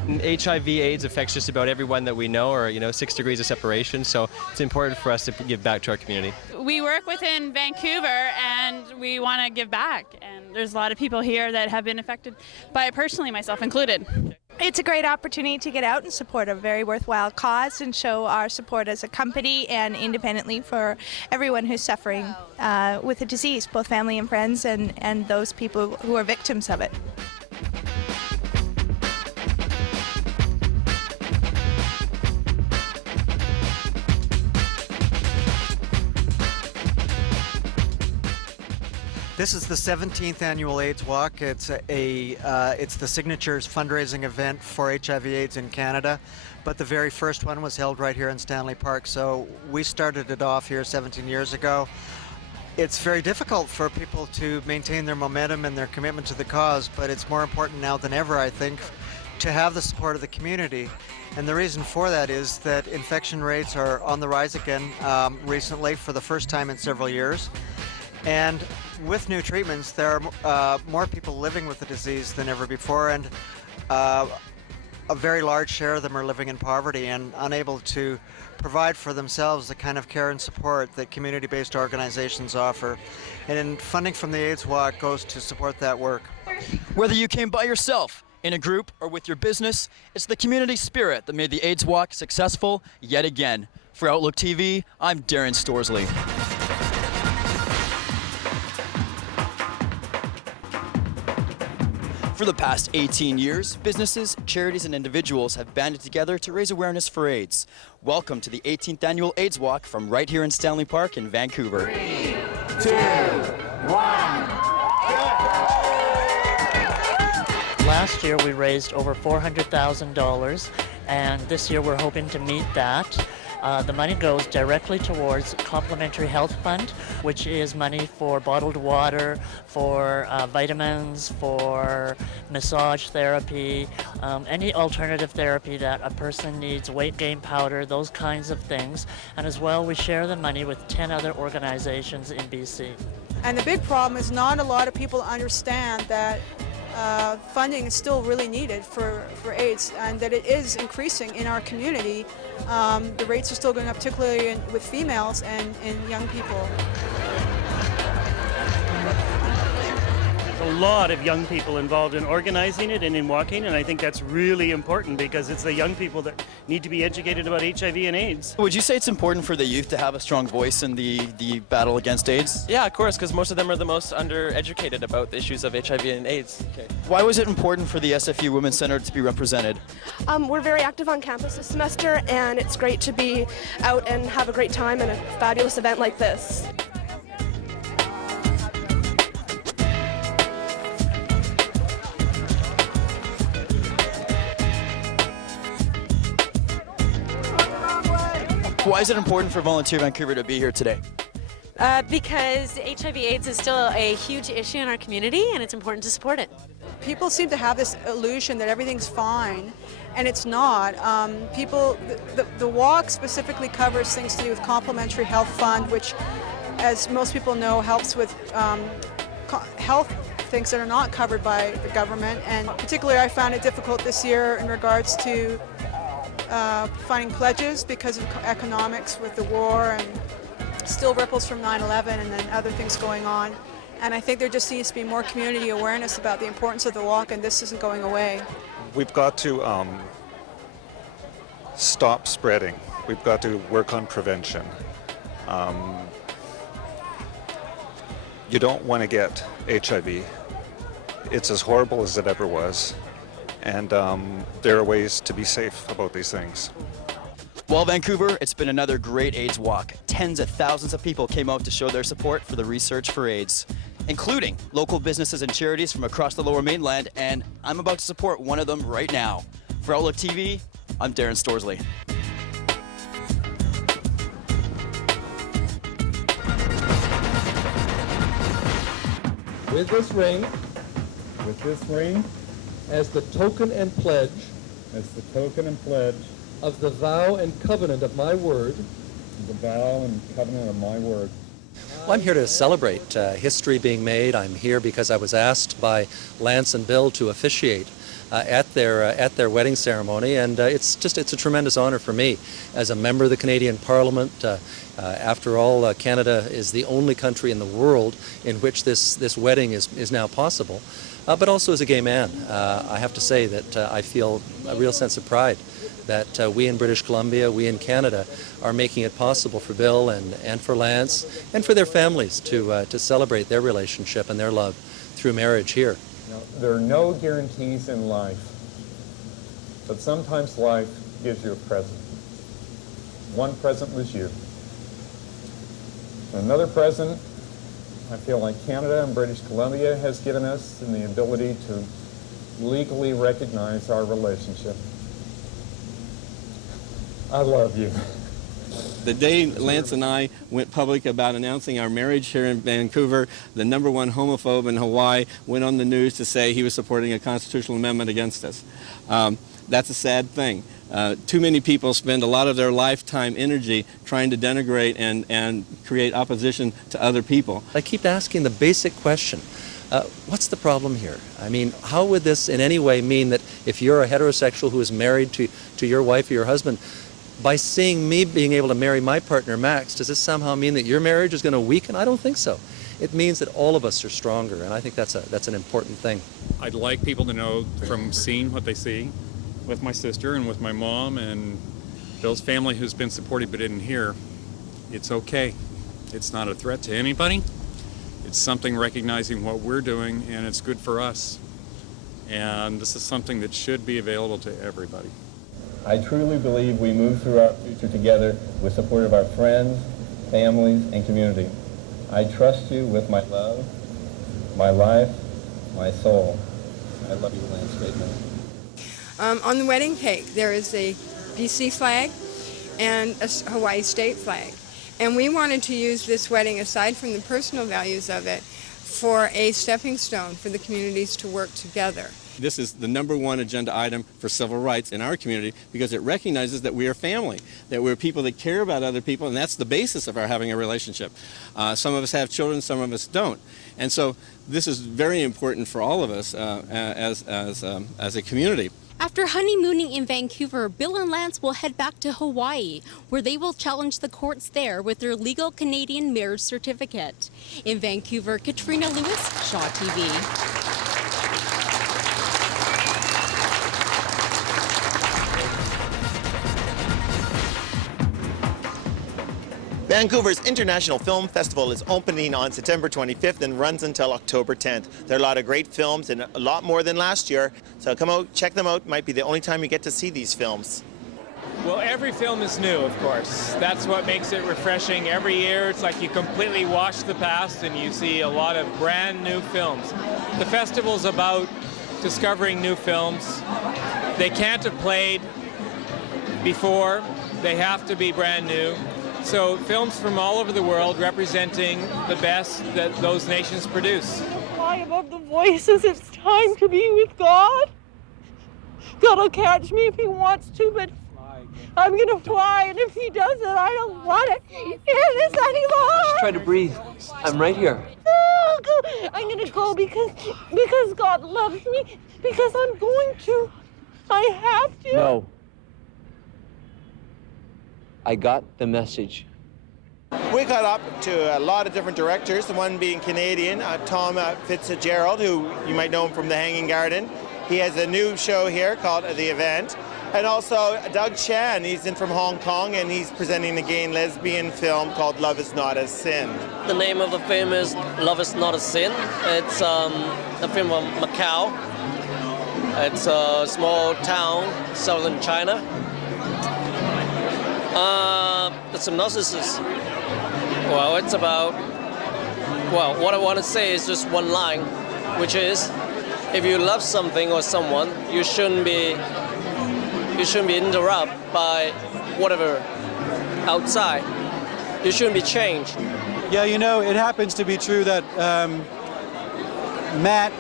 HIV/AIDS affects just about everyone that we know, or 6 degrees of separation, so it's important for us to give back to our community. We work within Vancouver and we want to give back, and there's a lot of people here that have been affected by it personally, myself included. It's a great opportunity to get out and support a very worthwhile cause and show our support as a company and independently for everyone who's suffering with the disease, both family and friends and those people who are victims of it. This is the 17th Annual AIDS Walk. It's the Signatures fundraising event for HIV/AIDS in Canada, but the very first one was held right here in Stanley Park. So we started it off here 17 years ago. It's very difficult for people to maintain their momentum and their commitment to the cause, but it's more important now than ever, I think, to have the support of the community. And the reason for that is that infection rates are on the rise again recently for the first time in several years. And with new treatments, there are more people living with the disease than ever before, and a very large share of them are living in poverty and unable to provide for themselves the kind of care and support that community-based organizations offer. And funding from the AIDS Walk goes to support that work. Whether you came by yourself, in a group, or with your business, it's the community spirit that made the AIDS Walk successful yet again. For Outlook TV, I'm Darren Storsley. For the past 18 years, businesses, charities, and individuals have banded together to raise awareness for AIDS. Welcome to the 18th Annual AIDS Walk from right here in Stanley Park in Vancouver. 3, 2, 1. Last year we raised over $400,000, and this year we're hoping to meet that. The money goes directly towards Complementary Health Fund, which is money for bottled water, for vitamins, for massage therapy, any alternative therapy that a person needs, weight gain powder, those kinds of things. And as well, we share the money with 10 other organizations in BC. And the big problem is not a lot of people understand that funding is still really needed for AIDS, and that it is increasing in our community. The rates are still going up, particularly with females and in young people. a lot of young people involved in organizing it and in walking, and I think that's really important because it's the young people that need to be educated about HIV and AIDS. Would you say it's important for the youth to have a strong voice in the battle against AIDS? Yeah, of course, because most of them are the most undereducated about the issues of HIV and AIDS. Okay. Why was it important for the SFU Women's Center to be represented? We're very active on campus this semester, and it's great to be out and have a great time in a fabulous event like this. Why is it important for Volunteer Vancouver to be here today? Because HIV/AIDS is still a huge issue in our community, and it's important to support it. People seem to have this illusion that everything's fine, and it's not. The walk specifically covers things to do with Complementary Health Fund, which, as most people know, helps with health things that are not covered by the government. And particularly, I found it difficult this year in regards to finding pledges because of economics with the war and still ripples from 9/11 and then other things going on. And I think there just needs to be more community awareness about the importance of the walk, and this isn't going away. We've got to stop spreading. We've got to work on prevention. You don't want to get HIV. It's as horrible as it ever was. And there are ways to be safe about these things. Well, Vancouver, it's been another great AIDS walk. Tens of thousands of people came out to show their support for the research for AIDS, including local businesses and charities from across the Lower Mainland, and I'm about to support one of them right now. For Outlook TV, I'm Darren Storsley. With this ring, as the token and pledge, of the vow and covenant of my word, Well, I'm here to celebrate history being made. I'm here because I was asked by Lance and Bill to officiate at their wedding ceremony, and it's a tremendous honor for me as a member of the Canadian Parliament. After all, Canada is the only country in the world in which this wedding is now possible. But also as a gay man, I have to say that I feel a real sense of pride that we in British Columbia, we in Canada, are making it possible for Bill and for Lance and for their families to celebrate their relationship and their love through marriage here. Now, there are no guarantees in life, but sometimes life gives you a present. One present was you. Another present, I feel like Canada and British Columbia has given us in the ability to legally recognize our relationship. I love you. The day Lance and I went public about announcing our marriage here in Vancouver, the #1 homophobe in Hawaii went on the news to say he was supporting a constitutional amendment against us. That's a sad thing. Too many people spend a lot of their lifetime energy trying to denigrate and create opposition to other people. I keep asking the basic question, what's the problem here? I mean, how would this in any way mean that if you're a heterosexual who is married to your wife or your husband, by seeing me being able to marry my partner, Max, does this somehow mean that your marriage is going to weaken? I don't think so. It means that all of us are stronger, and I think that's an important thing. I'd like people to know from seeing what they see with my sister and with my mom and Bill's family who's been supportive but didn't hear, it's okay. It's not a threat to anybody. It's something recognizing what we're doing, and it's good for us. And this is something that should be available to everybody. I truly believe we move through our future together with support of our friends, families, and community. I trust you with my love, my life, my soul. I love you, Lance Bateman. On the wedding cake, there is a BC flag and a Hawaii state flag. And we wanted to use this wedding, aside from the personal values of it, for a stepping stone for the communities to work together. This is the #1 agenda item for civil rights in our community because it recognizes that we are family, that we're people that care about other people, and that's the basis of our having a relationship. Some of us have children, some of us don't. And so this is very important for all of us as a community. After honeymooning in Vancouver, Bill and Lance will head back to Hawaii, where they will challenge the courts there with their legal Canadian marriage certificate. In Vancouver, Katrina Lewis, Shaw TV. Vancouver's International Film Festival is opening on September 25th and runs until October 10th. There are a lot of great films and a lot more than last year, so come out, check them out. Might be the only time you get to see these films. Well, every film is new, of course. That's what makes it refreshing. Every year, it's like you completely wash the past and you see a lot of brand new films. The festival's about discovering new films. They can't have played before. They have to be brand new. So films from all over the world representing the best that those nations produce. Fly above the voices, it's time to be with God. God will catch me if he wants to, but I'm gonna fly, and if he doesn't, I don't want to hear this anymore. Just try to breathe. I'm right here. I'm gonna go because God loves me, because I'm going to. I have to. No. I got the message. We got up to a lot of different directors, the one being Canadian, Tom Fitzgerald, who you might know him from The Hanging Garden. He has a new show here called The Event. And also Doug Chan, he's in from Hong Kong, and he's presenting a gay and lesbian film called Love Is Not a Sin. The name of the film is Love Is Not a Sin. It's a film from Macau. It's a small town, southern China. The synopsis is, well, it's about, well, what I want to say is just one line, which is, if you love something or someone, you shouldn't be interrupted by whatever outside. You shouldn't be changed. Yeah, you know, it happens to be true that Matt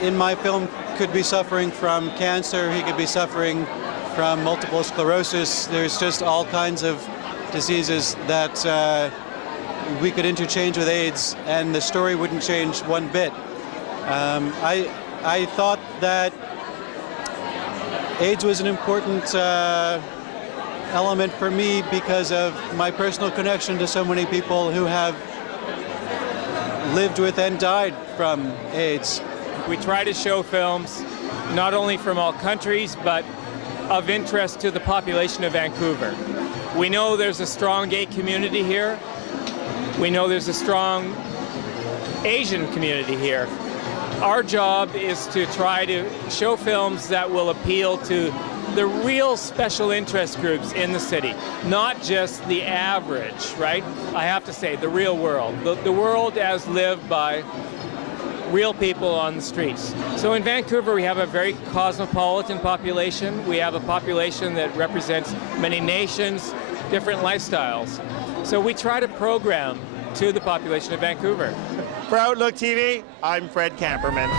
in my film could be suffering from cancer. He could be suffering from multiple sclerosis. There's just all kinds of diseases that we could interchange with AIDS, and the story wouldn't change one bit. I thought that AIDS was an important element for me because of my personal connection to so many people who have lived with and died from AIDS. We try to show films not only from all countries, but of interest to the population of Vancouver. We know there's a strong gay community here. We know there's a strong Asian community here. Our job is to try to show films that will appeal to the real special interest groups in the city, not just the average, right? I have to say, the real world, the world as lived by real people on the streets. So in Vancouver, we have a very cosmopolitan population. We have a population that represents many nations, different lifestyles. So we try to program to the population of Vancouver. For Outlook TV, I'm Fred Camperman.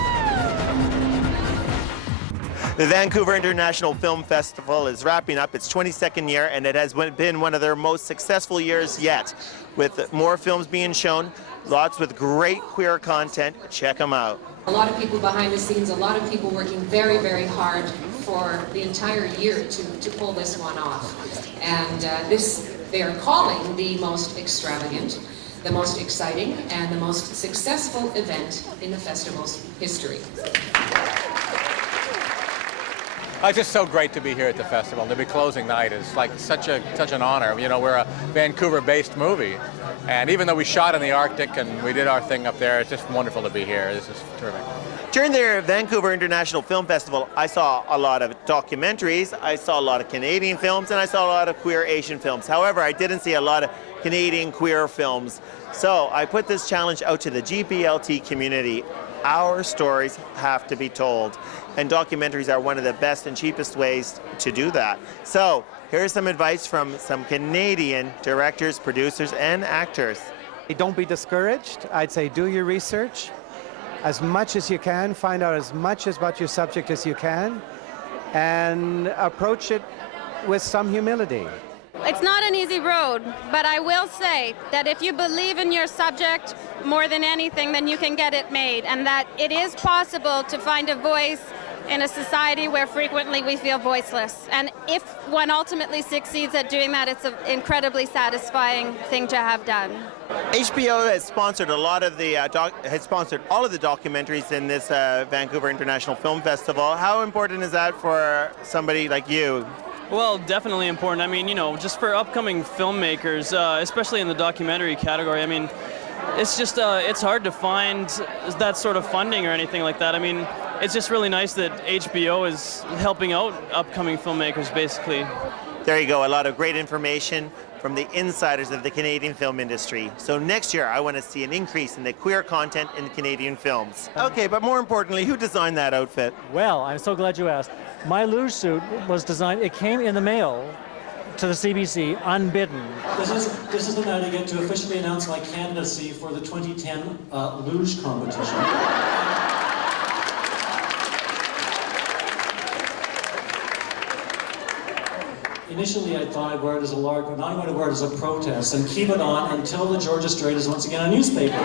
The Vancouver International Film Festival is wrapping up its 22nd year, and it has been one of their most successful years yet, with more films being shown, lots with great queer content. Check them out. A lot of people behind the scenes, a lot of people working very, very hard for the entire year to pull this one off. And this they are calling the most extravagant, the most exciting, and the most successful event in the festival's history. It's just so great to be here at the festival. To be closing night is like such an honor. You know, we're a Vancouver-based movie, and even though we shot in the Arctic and we did our thing up there, it's just wonderful to be here. This is terrific. During the Vancouver International Film Festival, I saw a lot of documentaries, I saw a lot of Canadian films, and I saw a lot of queer Asian films. However, I didn't see a lot of Canadian queer films. So I put this challenge out to the GPLT community. Our stories have to be told, and documentaries are one of the best and cheapest ways to do that. So here's some advice from some Canadian directors, producers, and actors. Don't be discouraged. I'd say do your research as much as you can, find out as much about your subject as you can, and approach it with some humility. It's not an easy road, but I will say that if you believe in your subject more than anything, then you can get it made, and that it is possible to find a voice in a society where frequently we feel voiceless. And if one ultimately succeeds at doing that, it's an incredibly satisfying thing to have done. HBO has sponsored a lot of the has sponsored all of the documentaries in this Vancouver International Film Festival. How important is that for somebody like you? Well, definitely important. I mean, you know, just for upcoming filmmakers, especially in the documentary category, I mean, it's just, it's hard to find that sort of funding or anything like that. I mean, it's just really nice that HBO is helping out upcoming filmmakers, basically. There you go, a lot of great information from the insiders of the Canadian film industry. So next year, I want to see an increase in the queer content in Canadian films. Okay, but more importantly, who designed that outfit? Well, I'm so glad you asked. My luge suit was designed, it came in the mail to the CBC unbidden. This is the night I get to officially announce my candidacy for the 2010 luge competition. Initially, I thought I'd wear it as a lark, but now I'm going to wear it as a protest and keep it on until the Georgia Straight is once again a newspaper.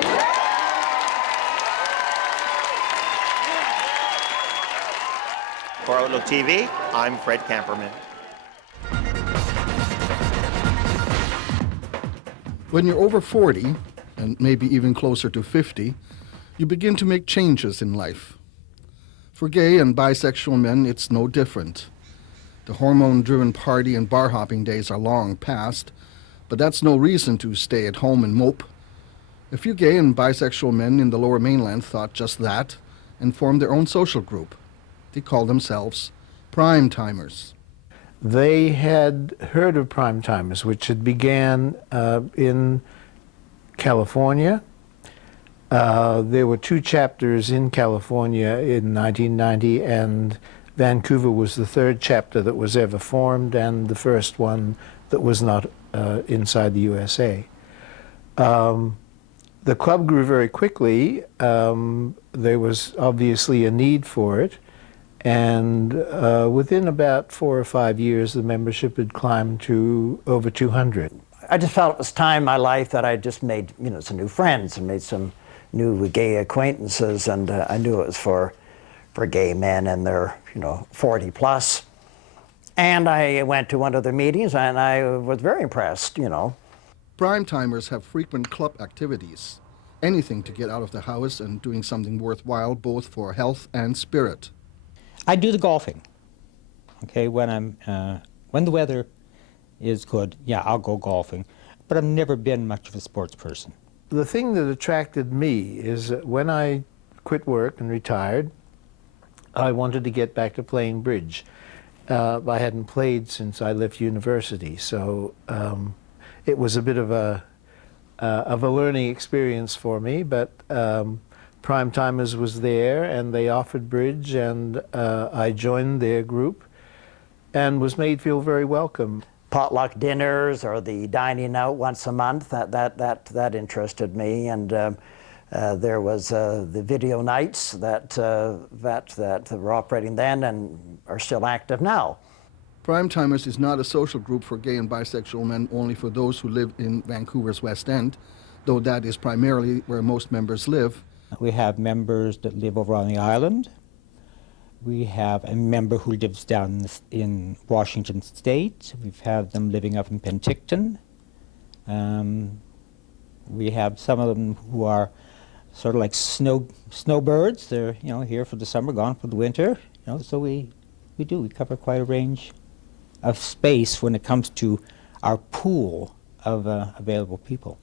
For Outlook TV, I'm Fred Camperman. When you're over 40, and maybe even closer to 50, you begin to make changes in life. For gay and bisexual men, it's no different. The hormone-driven party and bar-hopping days are long past, but that's no reason to stay at home and mope. A few gay and bisexual men in the Lower Mainland thought just that and formed their own social group. They call themselves Prime Timers. They had heard of Prime Timers, which had began in California. There were 2 chapters in California in 1990, and Vancouver was the 3rd chapter that was ever formed and the first one that was not inside the USA. The club grew very quickly. There was obviously a need for it, and within about 4 or 5 years the membership had climbed to over 200. I just felt it was time in my life that I just made, you know, some new friends and made some new gay acquaintances, and I knew it was for gay men and they're, you know, 40 plus. And I went to one of their meetings and I was very impressed, you know. Prime Timers have frequent club activities, anything to get out of the house and doing something worthwhile both for health and spirit. I do the golfing. Okay, when the weather is good, yeah, I'll go golfing. But I've never been much of a sports person. The thing that attracted me is that when I quit work and retired, I wanted to get back to playing bridge. I hadn't played since I left university, so it was a bit of a learning experience for me, but Prime Timers was there and they offered bridge, and I joined their group and was made feel very welcome. Potluck dinners or the dining out once a month, that interested me, and there was the video nights that were operating then and are still active now. Prime Timers is not a social group for gay and bisexual men only for those who live in Vancouver's West End, though that is primarily where most members live. We have members that live over on the island. We have a member who lives down in Washington State. We've had them living up in Penticton. We have some of them who are sort of like snowbirds. They're, you know, here for the summer, gone for the winter. You know, so we cover quite a range of space when it comes to our pool of available people.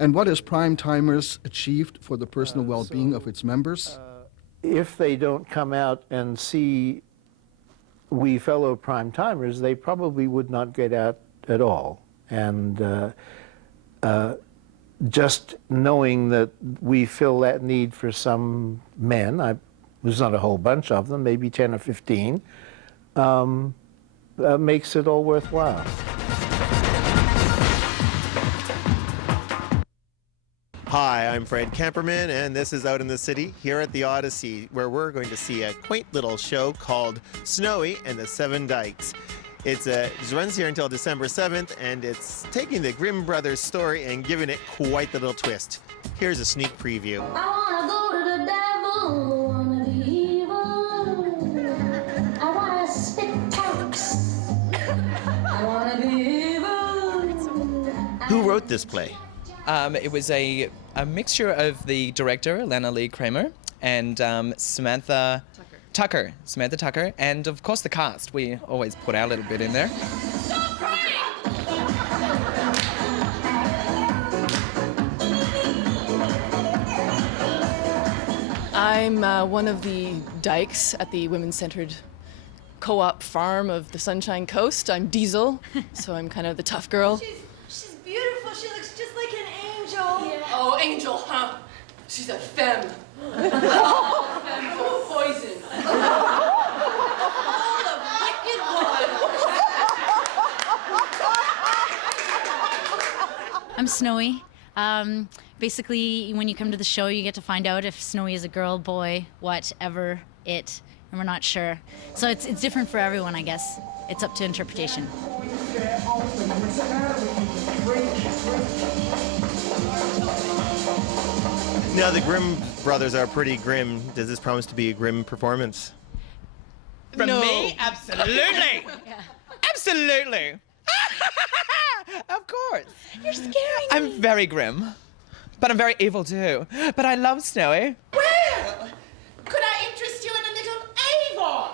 And what has Prime Timers achieved for the personal well-being of its members? If they don't come out and see we fellow Prime Timers, they probably would not get out at all. And just knowing that we fill that need for some men, there's not a whole bunch of them, maybe 10 or 15, makes it all worthwhile. Hi, I'm Fred Camperman, and this is Out in the City here at the Odyssey, where we're going to see a quaint little show called Snowy and the Seven Dykes. It runs here until December 7th, and it's taking the Grimm Brothers story and giving it quite the little twist. Here's a sneak preview. I wanna go to the devil, wanna be evil. I wanna spit tax. I wanna be evil. Who wrote this play? It was a mixture of the director, Lana Lee Kramer, and Samantha Tucker, Samantha Tucker, and of course the cast. We always put our little bit in there. I'm one of the dykes at the women-centered co-op farm of the Sunshine Coast. I'm Diesel, so I'm kind of the tough girl. She's beautiful. She looks just like an angel. Yeah. Oh, angel, huh? She's a femme. Femme full of poison. Full of wicked blood. I'm Snowy. Basically, when you come to the show, you get to find out if Snowy is a girl, boy, whatever it, and we're not sure. So it's different for everyone, I guess. It's up to interpretation. Now, the Grimm brothers are pretty grim. Does this promise to be a grim performance? From me? Absolutely! Absolutely! Of course. You're scaring me. I'm very grim, but I'm very evil too. But I love Snowy. Well, could I interest you in a little Avon?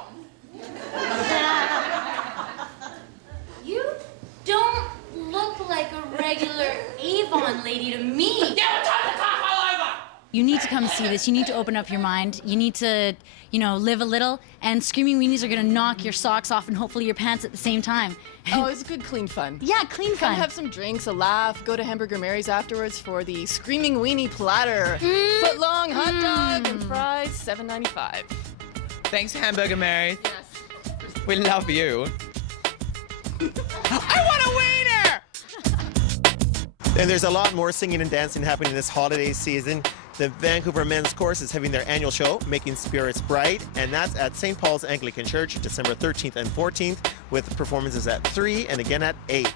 You don't look like a regular Avon lady to me. Yeah, we're talking to talk all over. You need to come see this. You need to open up your mind. You need to, live a little. And Screaming Weenies are going to knock your socks off and hopefully your pants at the same time. Oh, it's good, clean fun. Yeah, clean fun. Come have some drinks, a laugh, go to Hamburger Mary's afterwards for the Screaming Weenie platter. Foot-long hot dog and fries, $7.95. Thanks, Hamburger Mary. Yes. We love you. I want a wiener! And there's a lot more singing and dancing happening this holiday season. The Vancouver Men's Chorus is having their annual show, Making Spirits Bright, and that's at St. Paul's Anglican Church, December 13th and 14th, with performances at 3 and again at 8.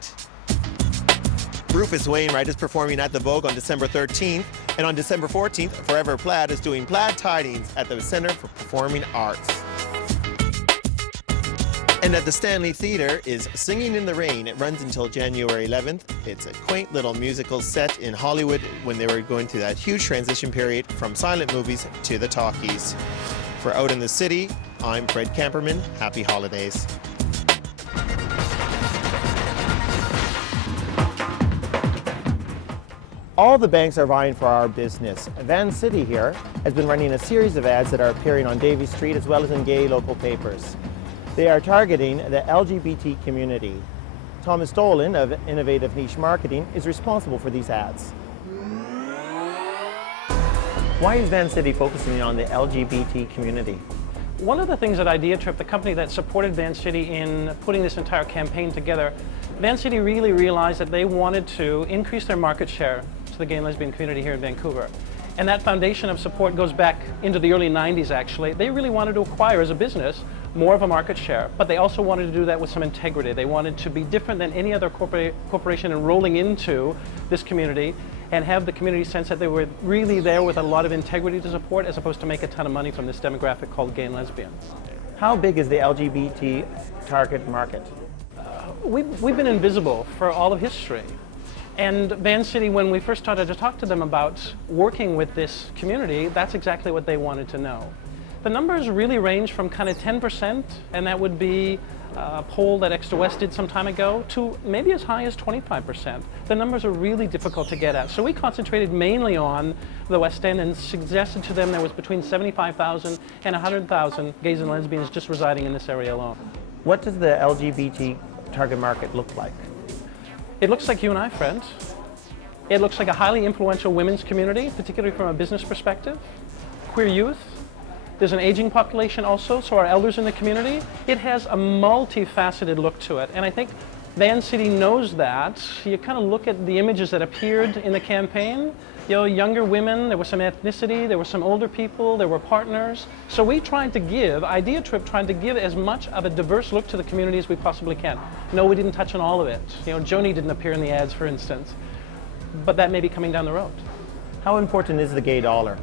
Rufus Wainwright is performing at the Vogue on December 13th, and on December 14th, Forever Plaid is doing Plaid Tidings at the Center for Performing Arts. And at the Stanley Theatre is Singing in the Rain. It runs until January 11th. It's a quaint little musical set in Hollywood when they were going through that huge transition period from silent movies to the talkies. For Out in the City, I'm Fred Camperman. Happy holidays. All the banks are vying for our business. Vancity here has been running a series of ads that are appearing on Davie Street as well as in gay local papers. They are targeting the LGBT community. Thomas Dolan of Innovative Niche Marketing is responsible for these ads. Why is Vancity focusing on the LGBT community? One of the things that IdeaTrip, the company that supported Vancity in putting this entire campaign together, Vancity really realized that they wanted to increase their market share to the gay and lesbian community here in Vancouver. And that foundation of support goes back into the early 90s, actually. They really wanted to acquire, as a business, more of a market share, but they also wanted to do that with some integrity. They wanted to be different than any other corporation enrolling into this community and have the community sense that they were really there with a lot of integrity to support, as opposed to make a ton of money from this demographic called gay and lesbians. How big is the LGBT target market? We've been invisible for all of history. And Vancity, when we first started to talk to them about working with this community, that's exactly what they wanted to know. The numbers really range from kind of 10%, and that would be a poll that Extra West did some time ago, to maybe as high as 25%. The numbers are really difficult to get at. So we concentrated mainly on the West End and suggested to them there was between 75,000 and 100,000 gays and lesbians just residing in this area alone. What does the LGBT target market look like? It looks like you and I, friends. It looks like a highly influential women's community, particularly from a business perspective, queer youth. There's an aging population also, so our elders in the community. It has a multifaceted look to it, and I think Vancity knows that. You kind of look at the images that appeared in the campaign. You know, younger women, there was some ethnicity, there were some older people, there were partners. So we tried to give, IdeaTrip tried to give as much of a diverse look to the community as we possibly can. No, we didn't touch on all of it. You know, Joni didn't appear in the ads, for instance, but that may be coming down the road. How important is the gay dollar?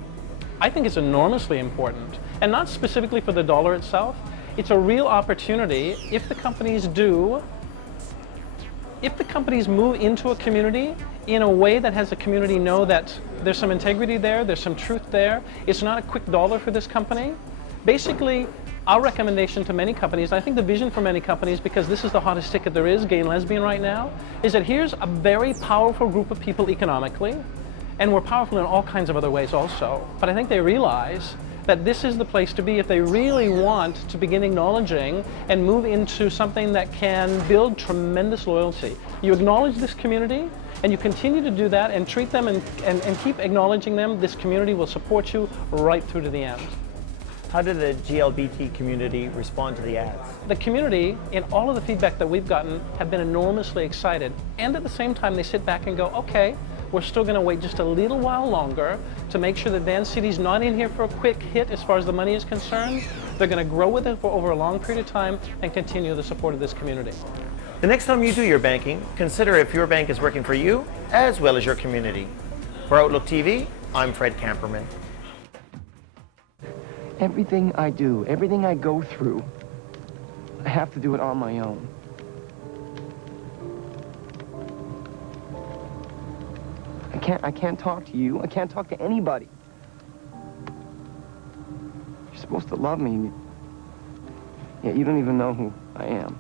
I think it's enormously important, and not specifically for the dollar itself. It's a real opportunity if the companies move into a community in a way that has the community know that there's some integrity there, there's some truth there. It's not a quick dollar for this company. Basically, Our recommendation to many companies, and I think the vision for many companies, because this is the hottest ticket there is, gay and lesbian right now, is that here's a very powerful group of people economically, and we're powerful in all kinds of other ways also. But I think they realize that this is the place to be if they really want to begin acknowledging and move into something that can build tremendous loyalty. You acknowledge this community, and you continue to do that and treat them and keep acknowledging them, this community will support you right through to the end. How did the GLBT community respond to the ads? The community, in all of the feedback that we've gotten, have been enormously excited. And at the same time, they sit back and go, okay, we're still going to wait just a little while longer to make sure that Vancity is not in here for a quick hit as far as the money is concerned. They're going to grow with it for over a long period of time and continue the support of this community. The next time you do your banking, consider if your bank is working for you as well as your community. For Outlook TV, I'm Fred Camperman. Everything I do, everything I go through, I have to do it on my own. I can't talk to you. I can't talk to anybody. You're supposed to love me, yet you don't even know who I am.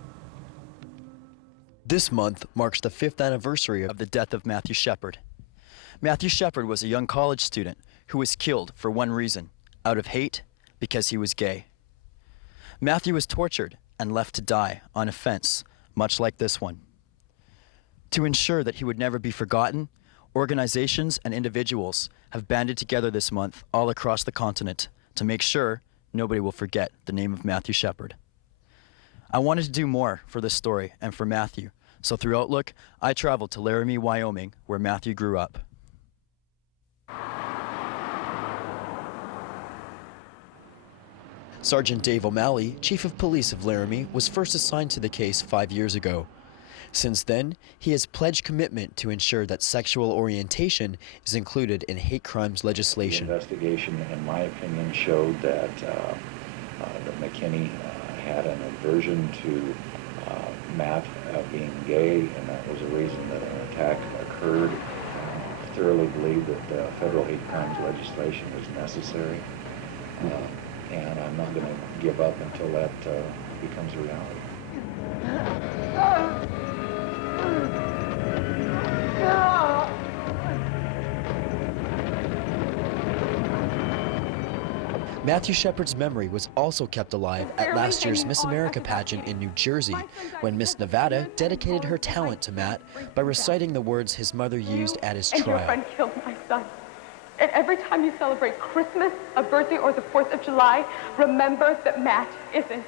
This month marks the 5th anniversary of the death of Matthew Shepard. Matthew Shepard was a young college student who was killed for one reason, out of hate, because he was gay. Matthew was tortured and left to die on a fence, much like this one. To ensure that he would never be forgotten, organizations and individuals have banded together this month all across the continent to make sure nobody will forget the name of Matthew Shepard. I wanted to do more for this story and for Matthew, so through Outlook, I traveled to Laramie, Wyoming, where Matthew grew up. Sergeant Dave O'Malley, Chief of Police of Laramie, was first assigned to the case 5 years ago. Since then, he has pledged commitment to ensure that sexual orientation is included in hate crimes legislation. The investigation, in my opinion, showed that McKinney had an aversion to Matt being gay, and that was a reason that an attack occurred. I thoroughly believe that federal hate crimes legislation is necessary. And I'm not going to give up until that becomes a reality. Matthew Shepard's memory was also kept alive at last year's Miss America pageant in New Jersey, when Miss Nevada dedicated her talent to Matt by reciting the words his mother used at his trial. And your friend killed my son. And every time you celebrate Christmas, a birthday, or the 4th of July, remember that Matt isn't.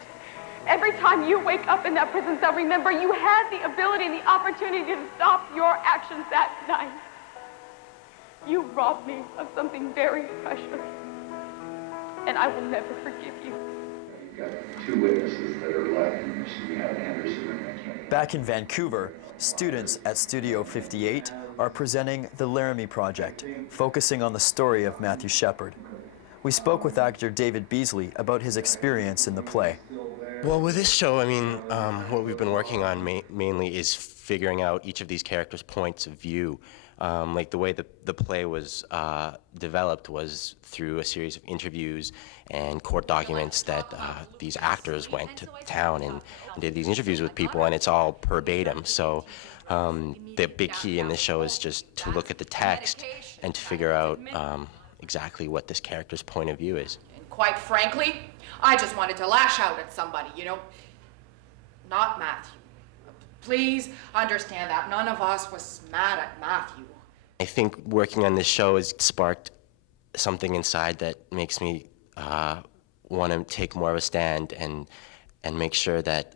Every time you wake up in that prison cell, remember you had the ability and the opportunity to stop your actions that night. You robbed me of something very precious, and I will never forgive you. You've got 2 witnesses that are left. You have Anderson and McKinney. Back in Vancouver, students at Studio 58 are presenting the Laramie Project, focusing on the story of Matthew Shepard. We spoke with actor David Beasley about his experience in the play. Well, with this show, I mean, what we've been working on mainly is figuring out each of these characters' points of view. Like the way the play was developed was through a series of interviews and court documents that these actors went to town and did these interviews with people, and it's all verbatim. So the big key in this show is just to look at the text and to figure out exactly what this character's point of view is. Quite frankly, I just wanted to lash out at somebody, you know, not Matthew. Please understand that none of us was mad at Matthew. I think working on this show has sparked something inside that makes me want to take more of a stand and make sure that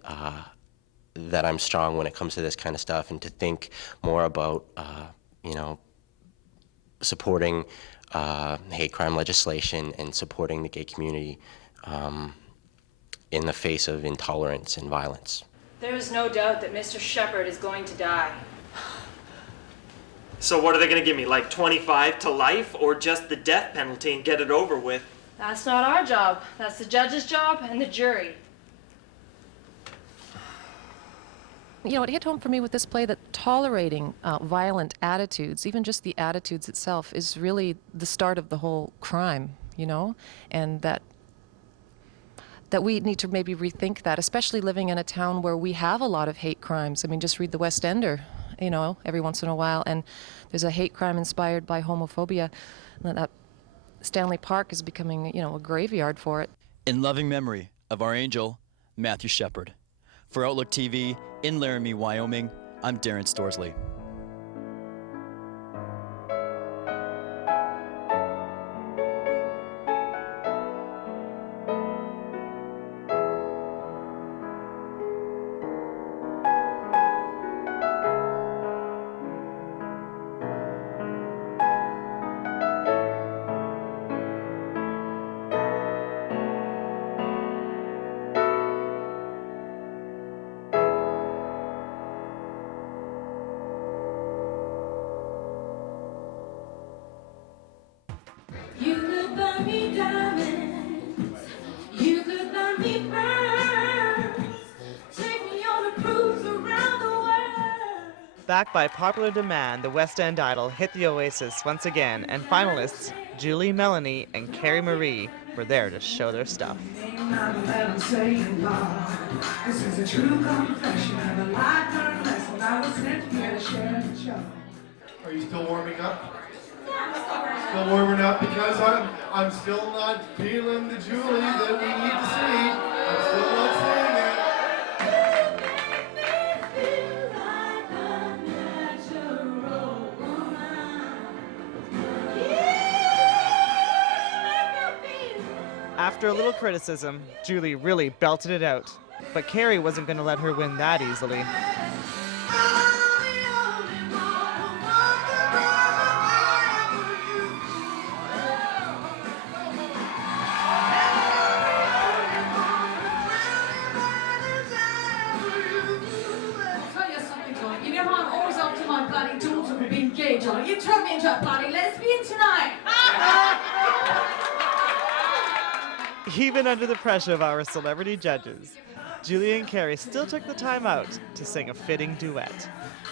that I'm strong when it comes to this kind of stuff, and to think more about you know, supporting hate crime legislation and supporting the gay community in the face of intolerance and violence. There is no doubt that Mr. Shepard is going to die. So what are they going to give me, like 25 to life, or just the death penalty and get it over with? That's not our job. That's the judge's job and the jury. You know, it hit home for me with this play that tolerating violent attitudes, even just the attitudes itself, is really the start of the whole crime, you know? And that that we need to maybe rethink that, especially living in a town where we have a lot of hate crimes. I mean, just read The West Ender, you know, every once in a while, and there's a hate crime inspired by homophobia. And that Stanley Park is becoming, you know, a graveyard for it. In loving memory of our angel, Matthew Shepard. For Outlook TV, in Laramie, Wyoming, I'm Darren Storsley. You could buy me diamonds, you could buy me pearls, take me on a cruise around the world. Backed by popular demand, the West End Idol hit the Oasis once again, and finalists Julie, Melanie, and Carrie Marie were there to show their stuff. This is a true confession of a lifetime lesson I was sent here to share and show. Are you still warming up? Still warming up because I'm still not feeling the Julie that we need to see. I'm still not seeing it. After a little criticism, Julie really belted it out. But Carrie wasn't going to let her win that easily. You turned me into a bloody lesbian tonight. Even under the pressure of our celebrity judges, Julie and Carrie still took the time out to sing a fitting duet.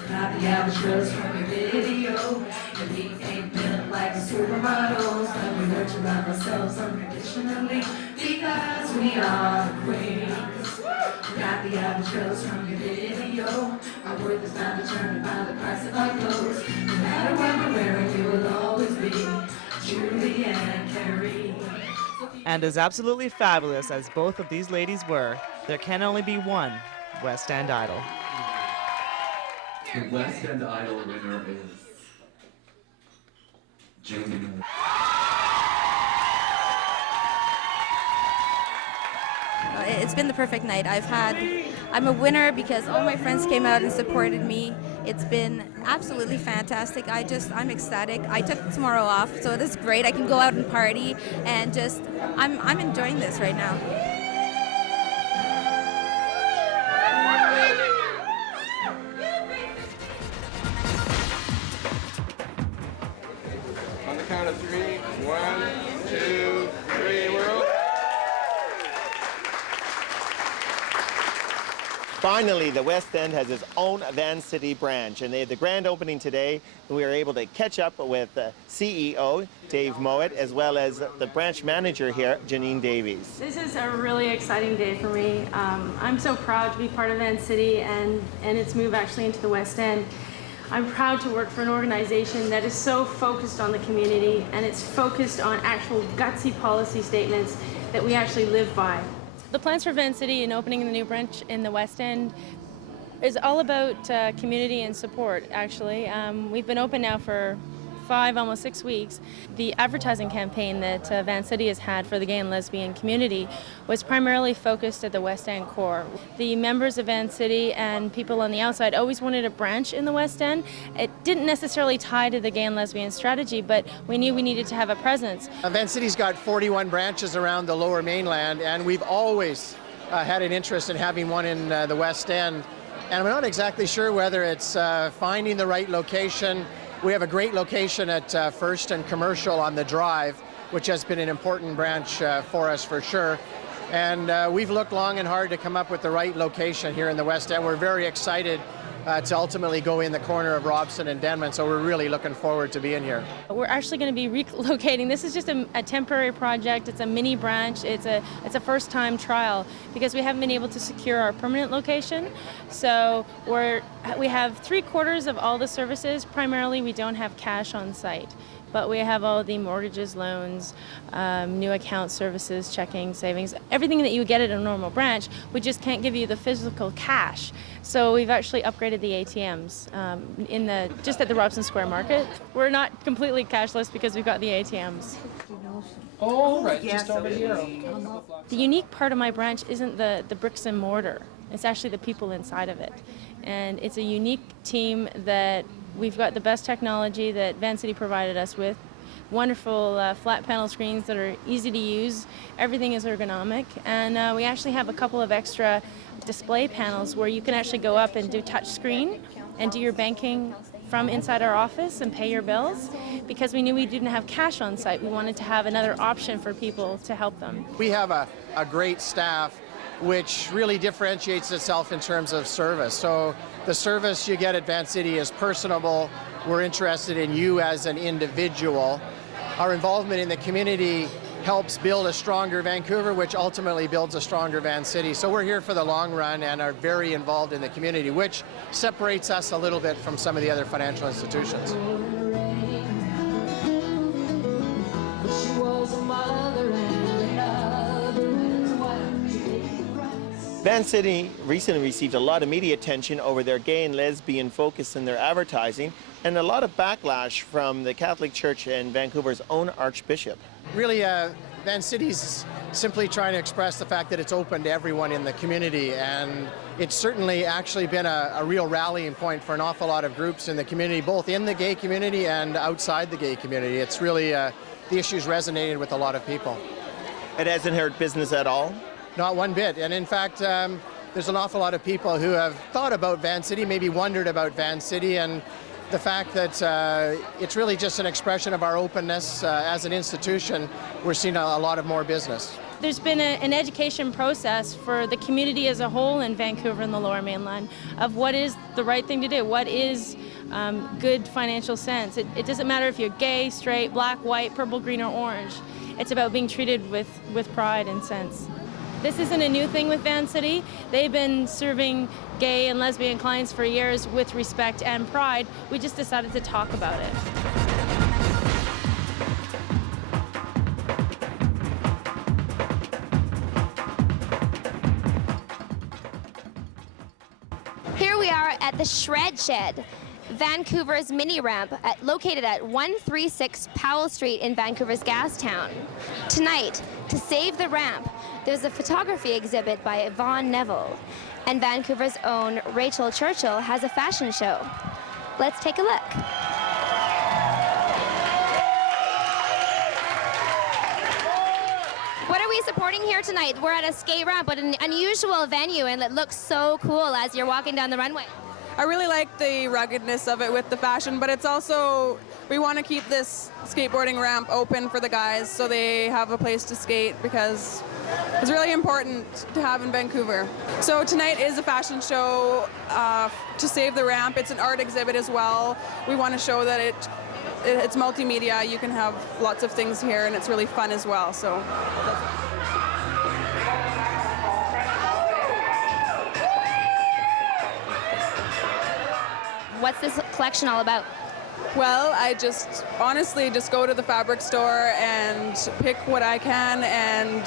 Not the average girls from your video, and we ain't built like supermodels, but we nurture ourselves unconditionally because we are the queens. Not the average girls from your video, our worth is not determined by the price of our clothes. No matter what we're wearing, you will always be Julie and Carrie. And as absolutely fabulous as both of these ladies were, there can only be one West End Idol. The West End Idol winner is Jamie. It's been the perfect night. I'm a winner because all my friends came out and supported me. It's been absolutely fantastic. I'm ecstatic. I took tomorrow off, so this is great. I can go out and party and I'm enjoying this right now. On the count of 3, 1, 2, 3, we're over. Finally, the West End has its own Vancity branch, and they had the grand opening today. And we were able to catch up with CEO Dave Mowat, as well as the branch manager here, Janine Davies. This is a really exciting day for me. I'm so proud to be part of Vancity and its move actually into the West End. I'm proud to work for an organization that is so focused on the community, and it's focused on actual gutsy policy statements that we actually live by. The plans for Vancity and opening the new branch in the West End is all about community and support, actually. We've been open now for 5, almost 6 weeks. The advertising campaign that Vancity has had for the gay and lesbian community was primarily focused at the West End core. The members of Vancity and people on the outside always wanted a branch in the West End. It didn't necessarily tie to the gay and lesbian strategy, but we knew we needed to have a presence. Vancity's got 41 branches around the Lower Mainland, and we've always had an interest in having one in the West End. And I'm not exactly sure whether it's finding the right location. We have a great location at First and Commercial on the Drive, which has been an important branch for us for sure. And we've looked long and hard to come up with the right location here in the West End. We're very excited to ultimately go in the corner of Robson and Denman. So we're really looking forward to being here. We're actually going to be relocating. This is just a temporary project. It's a mini branch. It's a first-time trial because we haven't been able to secure our permanent location. So we have 3/4 of all the services. Primarily, we don't have cash on site, but we have all the mortgages, loans, new account services, checking, savings, everything that you would get at a normal branch. We just can't give you the physical cash. So we've actually upgraded the ATMs just at the Robson Square Market. We're not completely cashless because we've got the ATMs. Oh, right, just over here. The unique part of my branch isn't the bricks and mortar. It's actually the people inside of it. And it's a unique team that we've got the best technology that Van City provided us with. Wonderful flat panel screens that are easy to use. Everything is ergonomic. And we actually have a couple of extra display panels where you can actually go up and do touch screen and do your banking from inside our office and pay your bills. Because we knew we didn't have cash on site, we wanted to have another option for people to help them. We have a great staff which really differentiates itself in terms of service. So the service you get at Van City is personable. We're interested in you as an individual. Our involvement in the community helps build a stronger Vancouver, which ultimately builds a stronger Van City. So we're here for the long run and are very involved in the community, which separates us a little bit from some of the other financial institutions. Van City recently received a lot of media attention over their gay and lesbian focus in their advertising, and a lot of backlash from the Catholic Church and Vancouver's own Archbishop. Really, Van City's simply trying to express the fact that it's open to everyone in the community, and it's certainly actually been a real rallying point for an awful lot of groups in the community, both in the gay community and outside the gay community. It's really, the issue's resonated with a lot of people. It hasn't hurt business at all? Not one bit. And in fact, there's an awful lot of people who have thought about Van City, maybe wondered about Van City, and the fact that it's really just an expression of our openness as an institution. We're seeing a lot of more business. There's been an education process for the community as a whole in Vancouver and the Lower Mainland of what is the right thing to do, what is good financial sense. It doesn't matter if you're gay, straight, black, white, purple, green, or orange. It's about being treated with pride and sense. This isn't a new thing with Van City. They've been serving gay and lesbian clients for years with respect and pride. We just decided to talk about it. Here we are at the Shred Shed, Vancouver's mini ramp located at 136 Powell Street in Vancouver's Gastown. Tonight, to save the ramp, there's a photography exhibit by Yvonne Neville, and Vancouver's own Rachel Churchill has a fashion show. Let's take a look. What are we supporting here tonight? We're at a skate ramp, but an unusual venue, and it looks so cool as you're walking down the runway. I really like the ruggedness of it with the fashion, but it's also, we want to keep this skateboarding ramp open for the guys so they have a place to skate because it's really important to have in Vancouver. So tonight is a fashion show to save the ramp. It's an art exhibit as well. We want to show that it's multimedia. You can have lots of things here and it's really fun as well. So. What's this collection all about? Well, I honestly just go to the fabric store and pick what I can and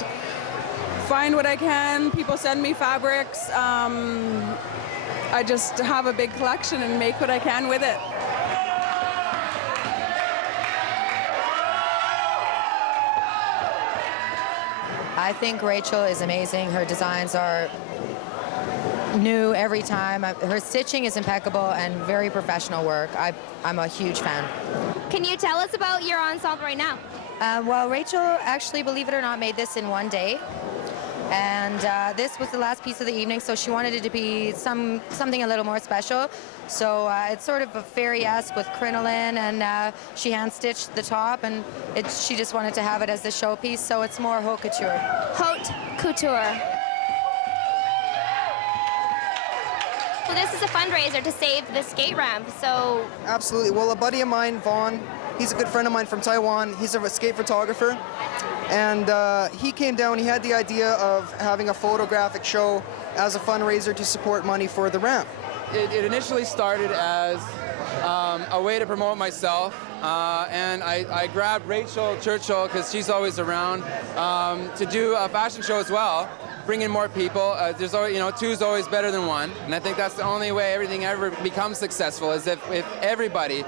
find what I can. People send me fabrics. I just have a big collection and make what I can with it. I think Rachel is amazing. Her designs are new every time. Her stitching is impeccable and very professional work. I'm a huge fan. Can you tell us about your ensemble right now? Well, Rachel actually, believe it or not, made this in one day. And this was the last piece of the evening, so she wanted it to be something a little more special. So it's sort of a fairy-esque with crinoline, and she hand-stitched the top, and she just wanted to have it as the showpiece, so it's more haute couture. Haute couture. So this is a fundraiser to save the skate ramp, so... Absolutely. Well, a buddy of mine, Vaughn, he's a good friend of mine from Taiwan. He's a skate photographer. And he came down, he had the idea of having a photographic show as a fundraiser to support money for the ramp. It initially started as a way to promote myself, and I grabbed Rachel Churchill, because she's always around, to do a fashion show as well, bring in more people. There's always, you know, two is always better than one, and I think that's the only way everything ever becomes successful, is if everybody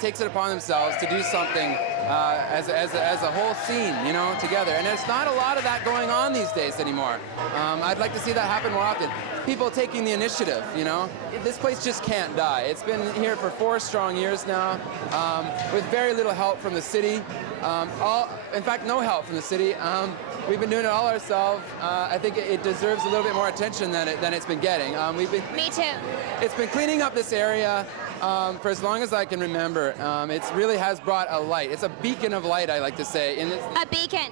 takes it upon themselves to do something as a whole scene, you know, together. And there's not a lot of that going on these days anymore. I'd like to see that happen more often. People taking the initiative, you know. This place just can't die. It's been here for 4 strong years now, with very little help from the city. In fact, no help from the city. We've been doing it all ourselves. I think it deserves a little bit more attention than it's been getting. Me too. It's been cleaning up this area for as long as I can remember. It really has brought a light. It's a beacon of light, I like to say. A beacon.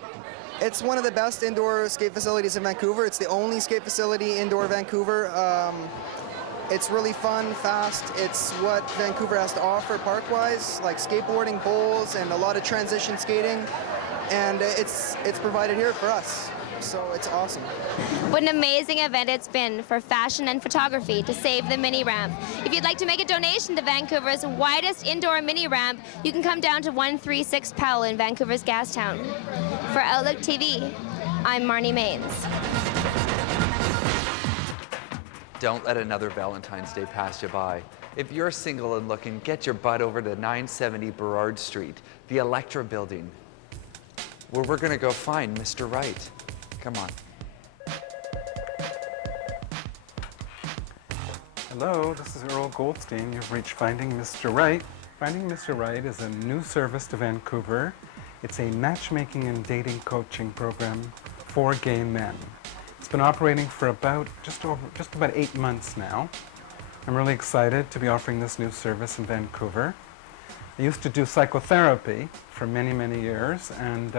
It's one of the best indoor skate facilities in Vancouver. It's the only skate facility indoor Vancouver. It's really fun, fast. It's what Vancouver has to offer park-wise, like skateboarding, bowls, and a lot of transition skating. And it's provided here for us, so it's awesome. What an amazing event it's been for fashion and photography to save the mini ramp. If you'd like to make a donation to Vancouver's widest indoor mini ramp, you can come down to 136 Powell in Vancouver's Gastown. For Outlook TV, I'm Marnie Maines. Don't let another Valentine's Day pass you by. If you're single and looking, get your butt over to 970 Burrard Street, the Electra building, where we're gonna go find Mr. Right. Come on. Hello, this is Earl Goldstein. You've reached Finding Mr. Right. Finding Mr. Right is a new service to Vancouver. It's a matchmaking and dating coaching program for gay men. It's been operating for about just about 8 months now. I'm really excited to be offering this new service in Vancouver. I used to do psychotherapy for many, many years, and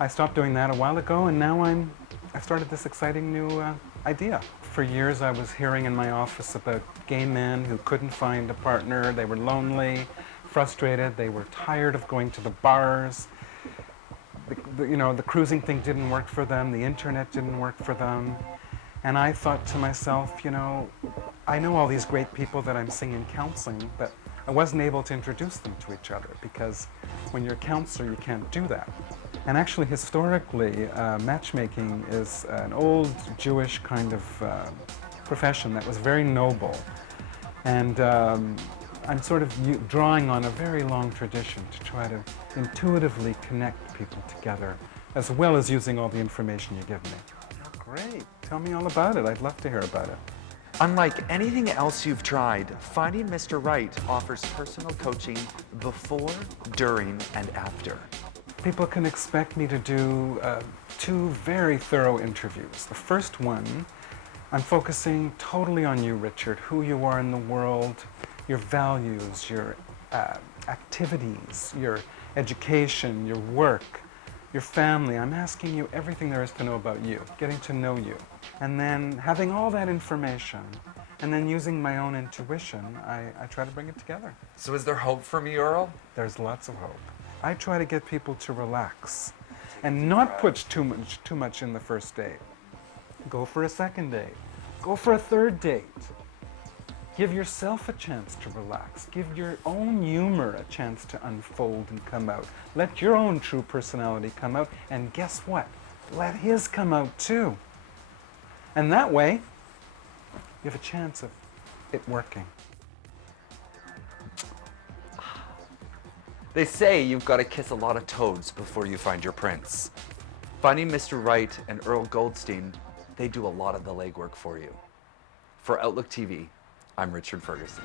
I stopped doing that a while ago, and now I started this exciting new idea. For years I was hearing in my office about gay men who couldn't find a partner. They were lonely, frustrated, they were tired of going to the bars. The cruising thing didn't work for them, the internet didn't work for them. And I thought to myself, you know, I know all these great people that I'm seeing in counseling, but I wasn't able to introduce them to each other, because when you're a counselor, you can't do that. And actually, historically, matchmaking is an old Jewish kind of profession that was very noble. And I'm sort of drawing on a very long tradition to try to intuitively connect people together, as well as using all the information you give me. Oh, great. Tell me all about it. I'd love to hear about it. Unlike anything else you've tried, Finding Mr. Right offers personal coaching before, during, and after. People can expect me to do 2 very thorough interviews. The first one, I'm focusing totally on you, Richard, who you are in the world, your values, your activities, your education, your work, your family. I'm asking you everything there is to know about you, getting to know you. And then having all that information, and then using my own intuition, I try to bring it together. So is there hope for me, Earl? There's lots of hope. I try to get people to relax and not put too much in the first date. Go for a second date. Go for a third date. Give yourself a chance to relax. Give your own humor a chance to unfold and come out. Let your own true personality come out, and guess what? Let his come out too. And that way, you have a chance of it working. They say you've got to kiss a lot of toads before you find your prince. Finding Mr. Right and Earl Goldstein, they do a lot of the legwork for you. For Outlook TV, I'm Richard Ferguson.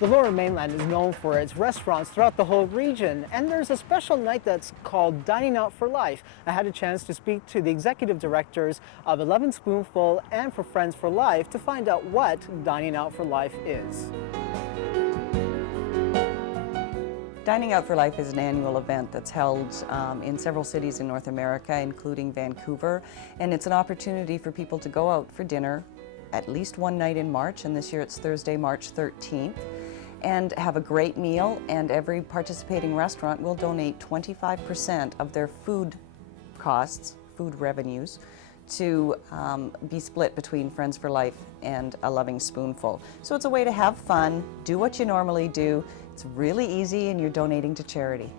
The Lower Mainland is known for its restaurants throughout the whole region, and there's a special night that's called Dining Out for Life. I had a chance to speak to the executive directors of 11 Spoonful and for Friends for Life to find out what Dining Out for Life is. Dining Out for Life is an annual event that's held in several cities in North America, including Vancouver, and it's an opportunity for people to go out for dinner at least one night in March, and this year it's Thursday, March 13th, and have a great meal, and every participating restaurant will donate 25% of their food costs, food revenues, to be split between Friends for Life and A Loving Spoonful. So it's a way to have fun, do what you normally do. It's really easy, and you're donating to charity.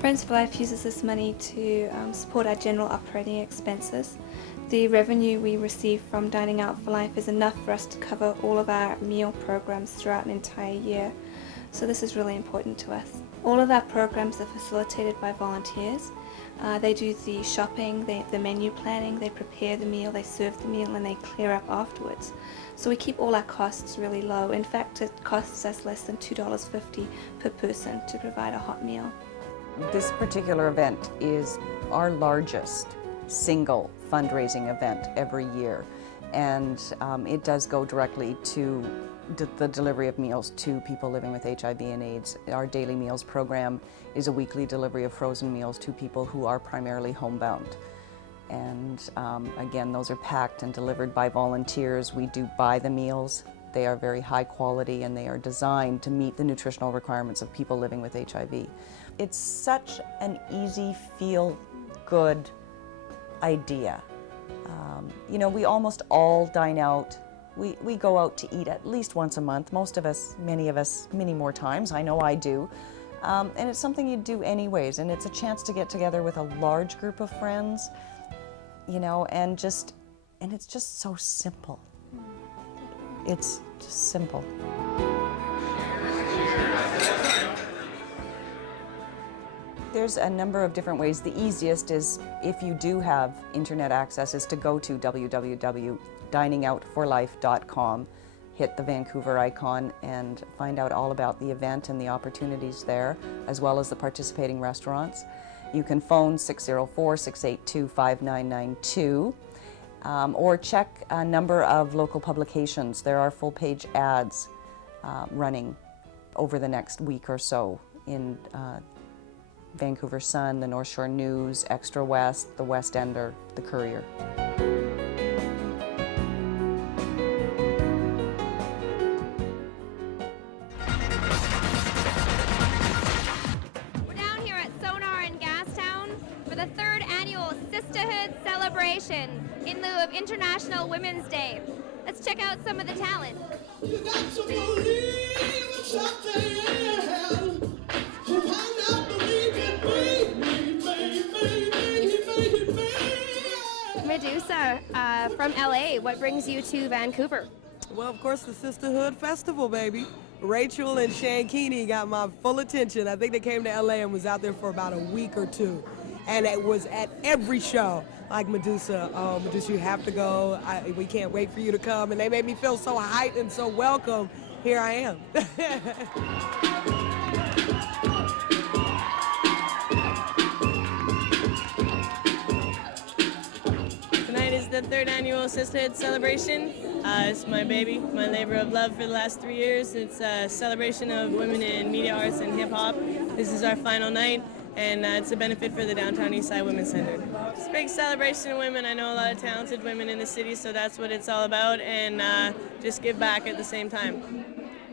Friends for Life uses this money to support our general operating expenses. The revenue we receive from Dining Out for Life is enough for us to cover all of our meal programs throughout an entire year. So this is really important to us. All of our programs are facilitated by volunteers. They do the shopping, the menu planning, they prepare the meal, they serve the meal, and they clear up afterwards. So we keep all our costs really low. In fact, it costs us less than $2.50 per person to provide a hot meal. This particular event is our largest single fundraising event every year, and it does go directly to the delivery of meals to people living with HIV and AIDS. Our Daily Meals program is a weekly delivery of frozen meals to people who are primarily homebound. And again, those are packed and delivered by volunteers. We do buy the meals. They are very high quality, and they are designed to meet the nutritional requirements of people living with HIV. It's such an easy, feel-good idea. You know, we almost all dine out. We go out to eat at least once a month. Most of us, many of us, many more times. I know I do. And it's something you do anyways, and it's a chance to get together with a large group of friends, you know, and it's just so simple. It's just simple. There's a number of different ways. The easiest is, if you do have internet access, is to go to www.diningoutforlife.com, hit the Vancouver icon, and find out all about the event and the opportunities there, as well as the participating restaurants. You can phone 604-682-5992, or check a number of local publications. There are full-page ads running over the next week or so in Vancouver Sun, the North Shore News, Extra West, the West Ender, the Courier. We're down here at Sonar in Gastown for the 3rd annual Sisterhood celebration in lieu of International Women's Day. Let's check out some of the talent. You got to believe it's out there. Medusa from LA, what brings you to Vancouver? Well, of course, the Sisterhood Festival, baby. Rachel and Shane Keeney got my full attention. I think they came to LA and was out there for about a week or two. And it was at every show, like Medusa, Medusa, you have to go. We can't wait for you to come. And they made me feel so hyped and so welcome. Here I am. The 3rd annual Sisterhood celebration. It's my baby, my labor of love for the last 3 years. It's a celebration of women in media arts and hip hop. This is our final night, and it's a benefit for the Downtown Eastside Women's Center. It's a big celebration of women. I know a lot of talented women in the city, so that's what it's all about, and just give back at the same time.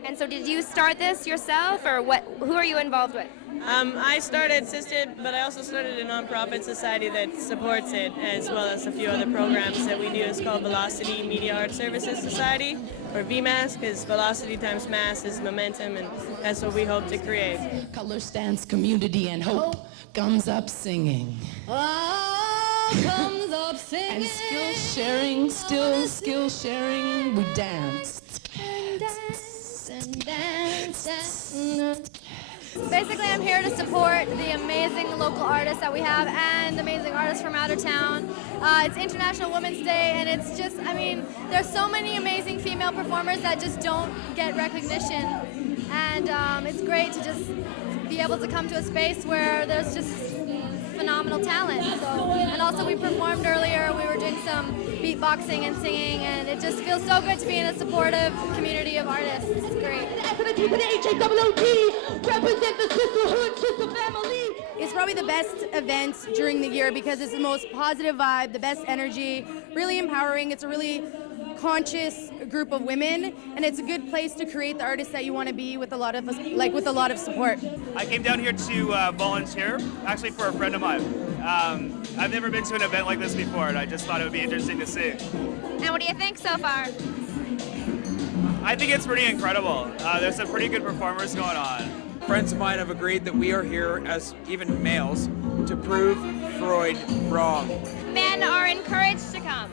And so did you start this yourself, or who are you involved with? I started Sisterhood, but I also started a nonprofit society that supports it, as well as a few other programs that we do. It's called Velocity Media Art Services Society, or VMAS, because velocity times mass is momentum, and that's what we hope to create. Color stands community and hope comes up singing. Comes up singing. And skill sharing, still skill sharing, we dance. And dance. Basically, I'm here to support the amazing local artists that we have and amazing artists from out of town. It's International Women's Day, and it's just, I mean, there's so many amazing female performers that just don't get recognition. And it's great to just be able to come to a space where there's just phenomenal talent. So, and also we performed earlier. We were doing some beatboxing and singing, and it just feels so good to be in a supportive community of artists. It's great. It's probably the best event during the year because it's the most positive vibe, the best energy, really empowering. It's a really conscious group of women, and it's a good place to create the artist that you want to be with a lot of with a lot of support. I came down here to volunteer, actually for a friend of mine. I've never been to an event like this before, and I just thought it would be interesting to see. And what do you think so far? I think it's pretty incredible. There's some pretty good performers going on. Friends of mine have agreed that we are here as even males to prove Freud wrong. Men are encouraged to come.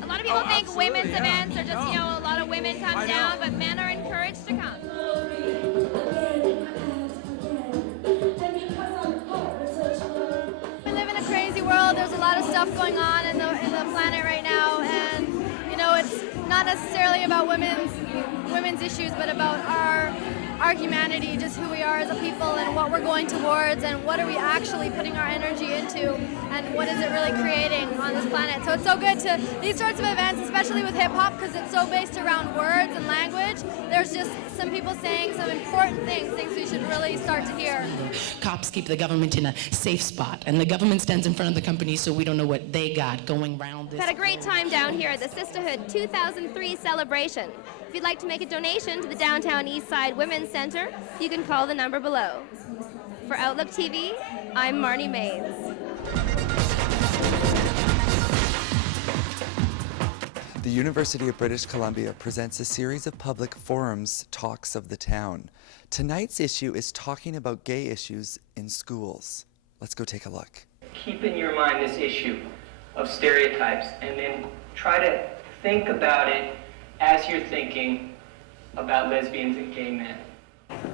A lot of people think women's events are just, you know, a lot of women come down, but men are encouraged to come. We live in a crazy world. There's a lot of stuff going on in the planet right now, and you know, it's not necessarily about women's issues, but about our humanity, just who we are as a people and what we're going towards and what are we actually putting our energy into and what is it really creating on this planet. So it's so good to these sorts of events, especially with hip hop, because it's so based around words and language. There's just some people saying some important things we should really start to hear. Cops keep the government in a safe spot, and the government stands in front of the companies, so we don't know what they got going around this. Had a great time down here at the Sisterhood 2003 celebration. If you'd like to make a donation to the Downtown Eastside Women's Center, you can call the number below. For Outlook TV, I'm Marnie Mays. The University of British Columbia presents a series of public forums, Talks of the Town. Tonight's issue is talking about gay issues in schools. Let's go take a look. Keep in your mind this issue of stereotypes and then try to think about it as you're thinking about lesbians and gay men.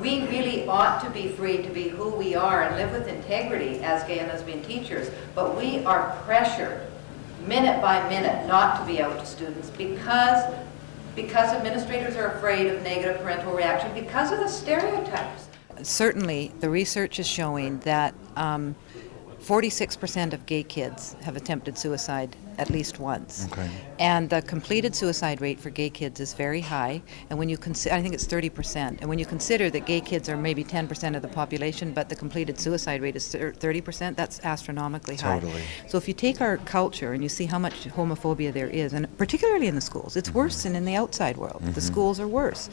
We really ought to be free to be who we are and live with integrity as gay and lesbian teachers, but we are pressured minute by minute not to be out to students because administrators are afraid of negative parental reaction because of the stereotypes. Certainly, the research is showing that 46% of gay kids have attempted suicide at least once. Okay. And the completed suicide rate for gay kids is very high. And when you consider, I think it's 30%. And when you consider that gay kids are maybe 10% of the population, but the completed suicide rate is 30%, that's astronomically high. Totally. So if you take our culture and you see how much homophobia there is, and particularly in the schools, it's worse than in the outside world. The schools are worse.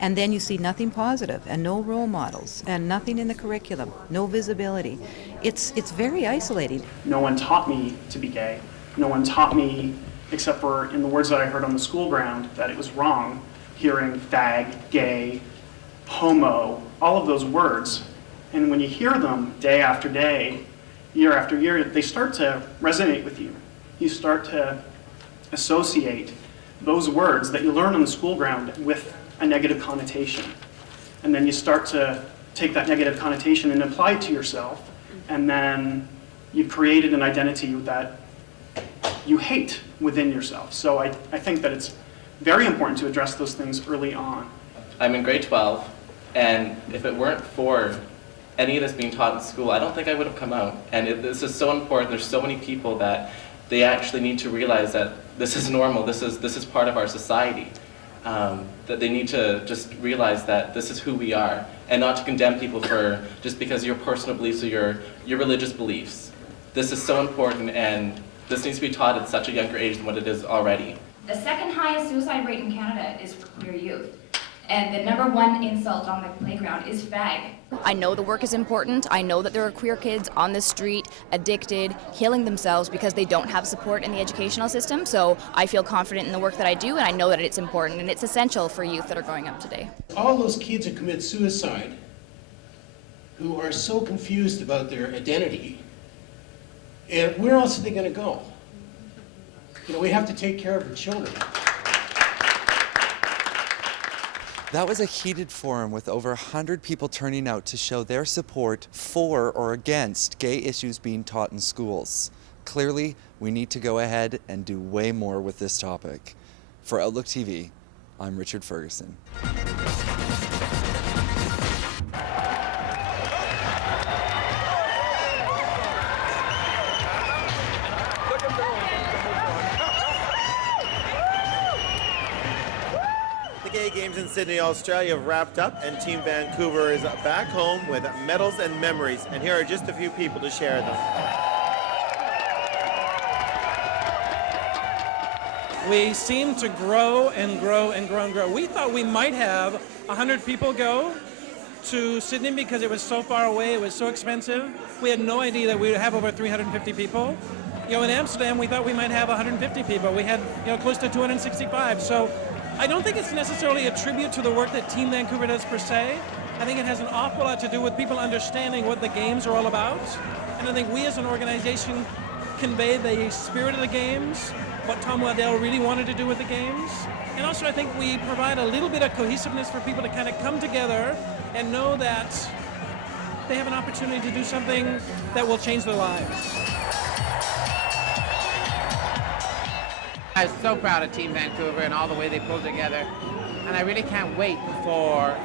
And then you see nothing positive and no role models and nothing in the curriculum, no visibility. It's very isolating. No one taught me to be gay. No one taught me, except for in the words that I heard on the school ground, that it was wrong, hearing fag, gay, homo, all of those words. And when you hear them day after day, year after year, they start to resonate with you. You start to associate those words that you learn on the school ground with a negative connotation. And then you start to take that negative connotation and apply it to yourself, and then you've created an identity that you hate within yourself. So I think that it's very important to address those things early on. I'm in grade 12, and if it weren't for any of this being taught in school, I don't think I would have come out. And this is so important. There's so many people that they actually need to realize that this is normal, this is part of our society. That they need to just realize that this is who we are, and not to condemn people for just because of your personal beliefs or your religious beliefs. This is so important, and this needs to be taught at such a younger age than what it is already. The second highest suicide rate in Canada is for queer youth. And the number one insult on the playground is fag. I know the work is important. I know that there are queer kids on the street, addicted, killing themselves because they don't have support in the educational system. So I feel confident in the work that I do, and I know that it's important and it's essential for youth that are growing up today. All those kids who commit suicide, who are so confused about their identity, and where else are they going to go? You know, we have to take care of the children. That was a heated forum with over 100 people turning out to show their support for or against gay issues being taught in schools. Clearly, we need to go ahead and do way more with this topic. For Outlook TV, I'm Richard Ferguson. The Gay Games in Sydney, Australia have wrapped up, and Team Vancouver is back home with medals and memories. And here are just a few people to share them. We seem to grow and grow and grow and grow. We thought we might have 100 people go to Sydney because it was so far away, it was so expensive. We had no idea that we would have over 350 people. You know, in Amsterdam, we thought we might have 150 people. We had, you know, close to 265. So I don't think it's necessarily a tribute to the work that Team Vancouver does per se. I think it has an awful lot to do with people understanding what the games are all about. And I think we as an organization convey the spirit of the games, what Tom Waddell really wanted to do with the games. And also I think we provide a little bit of cohesiveness for people to kind of come together and know that they have an opportunity to do something that will change their lives. I'm so proud of Team Vancouver and all the way they pulled together. And I really can't wait for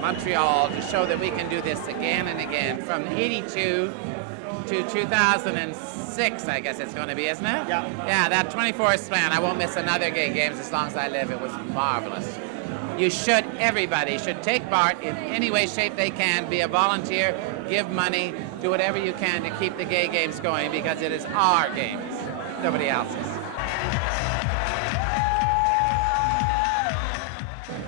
Montreal to show that we can do this again and again. From 82 to 2006, I guess it's going to be, isn't it? Yeah. Yeah, that 24 span. I won't miss another Gay Games as long as I live. It was marvelous. Everybody should take part in any way, shape they can, be a volunteer, give money, do whatever you can to keep the Gay Games going because it is our games, nobody else's.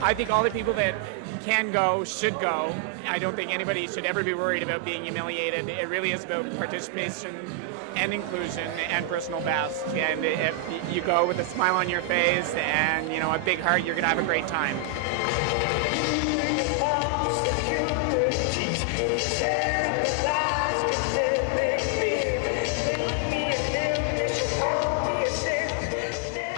I think all the people that can go should go. I don't think anybody should ever be worried about being humiliated. It really is about participation and inclusion and personal best. And if you go with a smile on your face and, you know, a big heart, you're going to have a great time.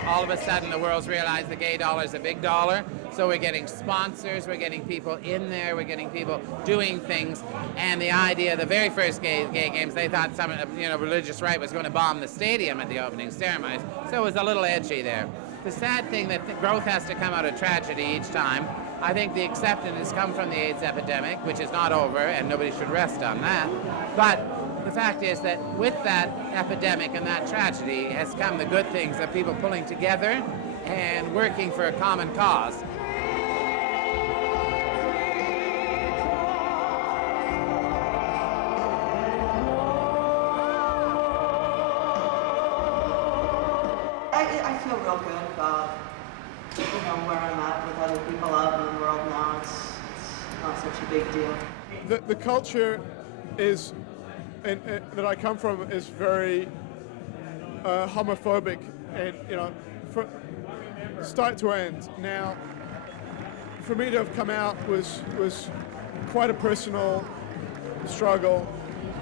All of a sudden, the world's realized the gay dollar is a big dollar. So we're getting sponsors, we're getting people in there, we're getting people doing things. And the idea, the very first gay games, they thought some religious right was going to bomb the stadium at the opening ceremonies. So it was a little edgy there. The sad thing that growth has to come out of tragedy each time. I think the acceptance has come from the AIDS epidemic, which is not over, and nobody should rest on that. But the fact is that with that epidemic and that tragedy has come the good things of people pulling together and working for a common cause. I feel real good about, where I'm at with other people out in the world now. It's not such a big deal. The culture is, that I come from is very homophobic, and from start to end. Now, for me to have come out was quite a personal struggle.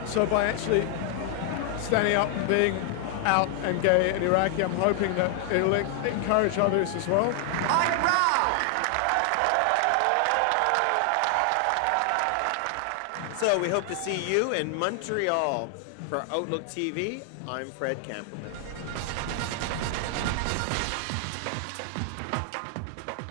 So by actually standing up and being out and gay and Iraqi, I'm hoping that it'll encourage others as well. I'm proud! So we hope to see you in Montreal. For Outlook TV, I'm Fred Camperman.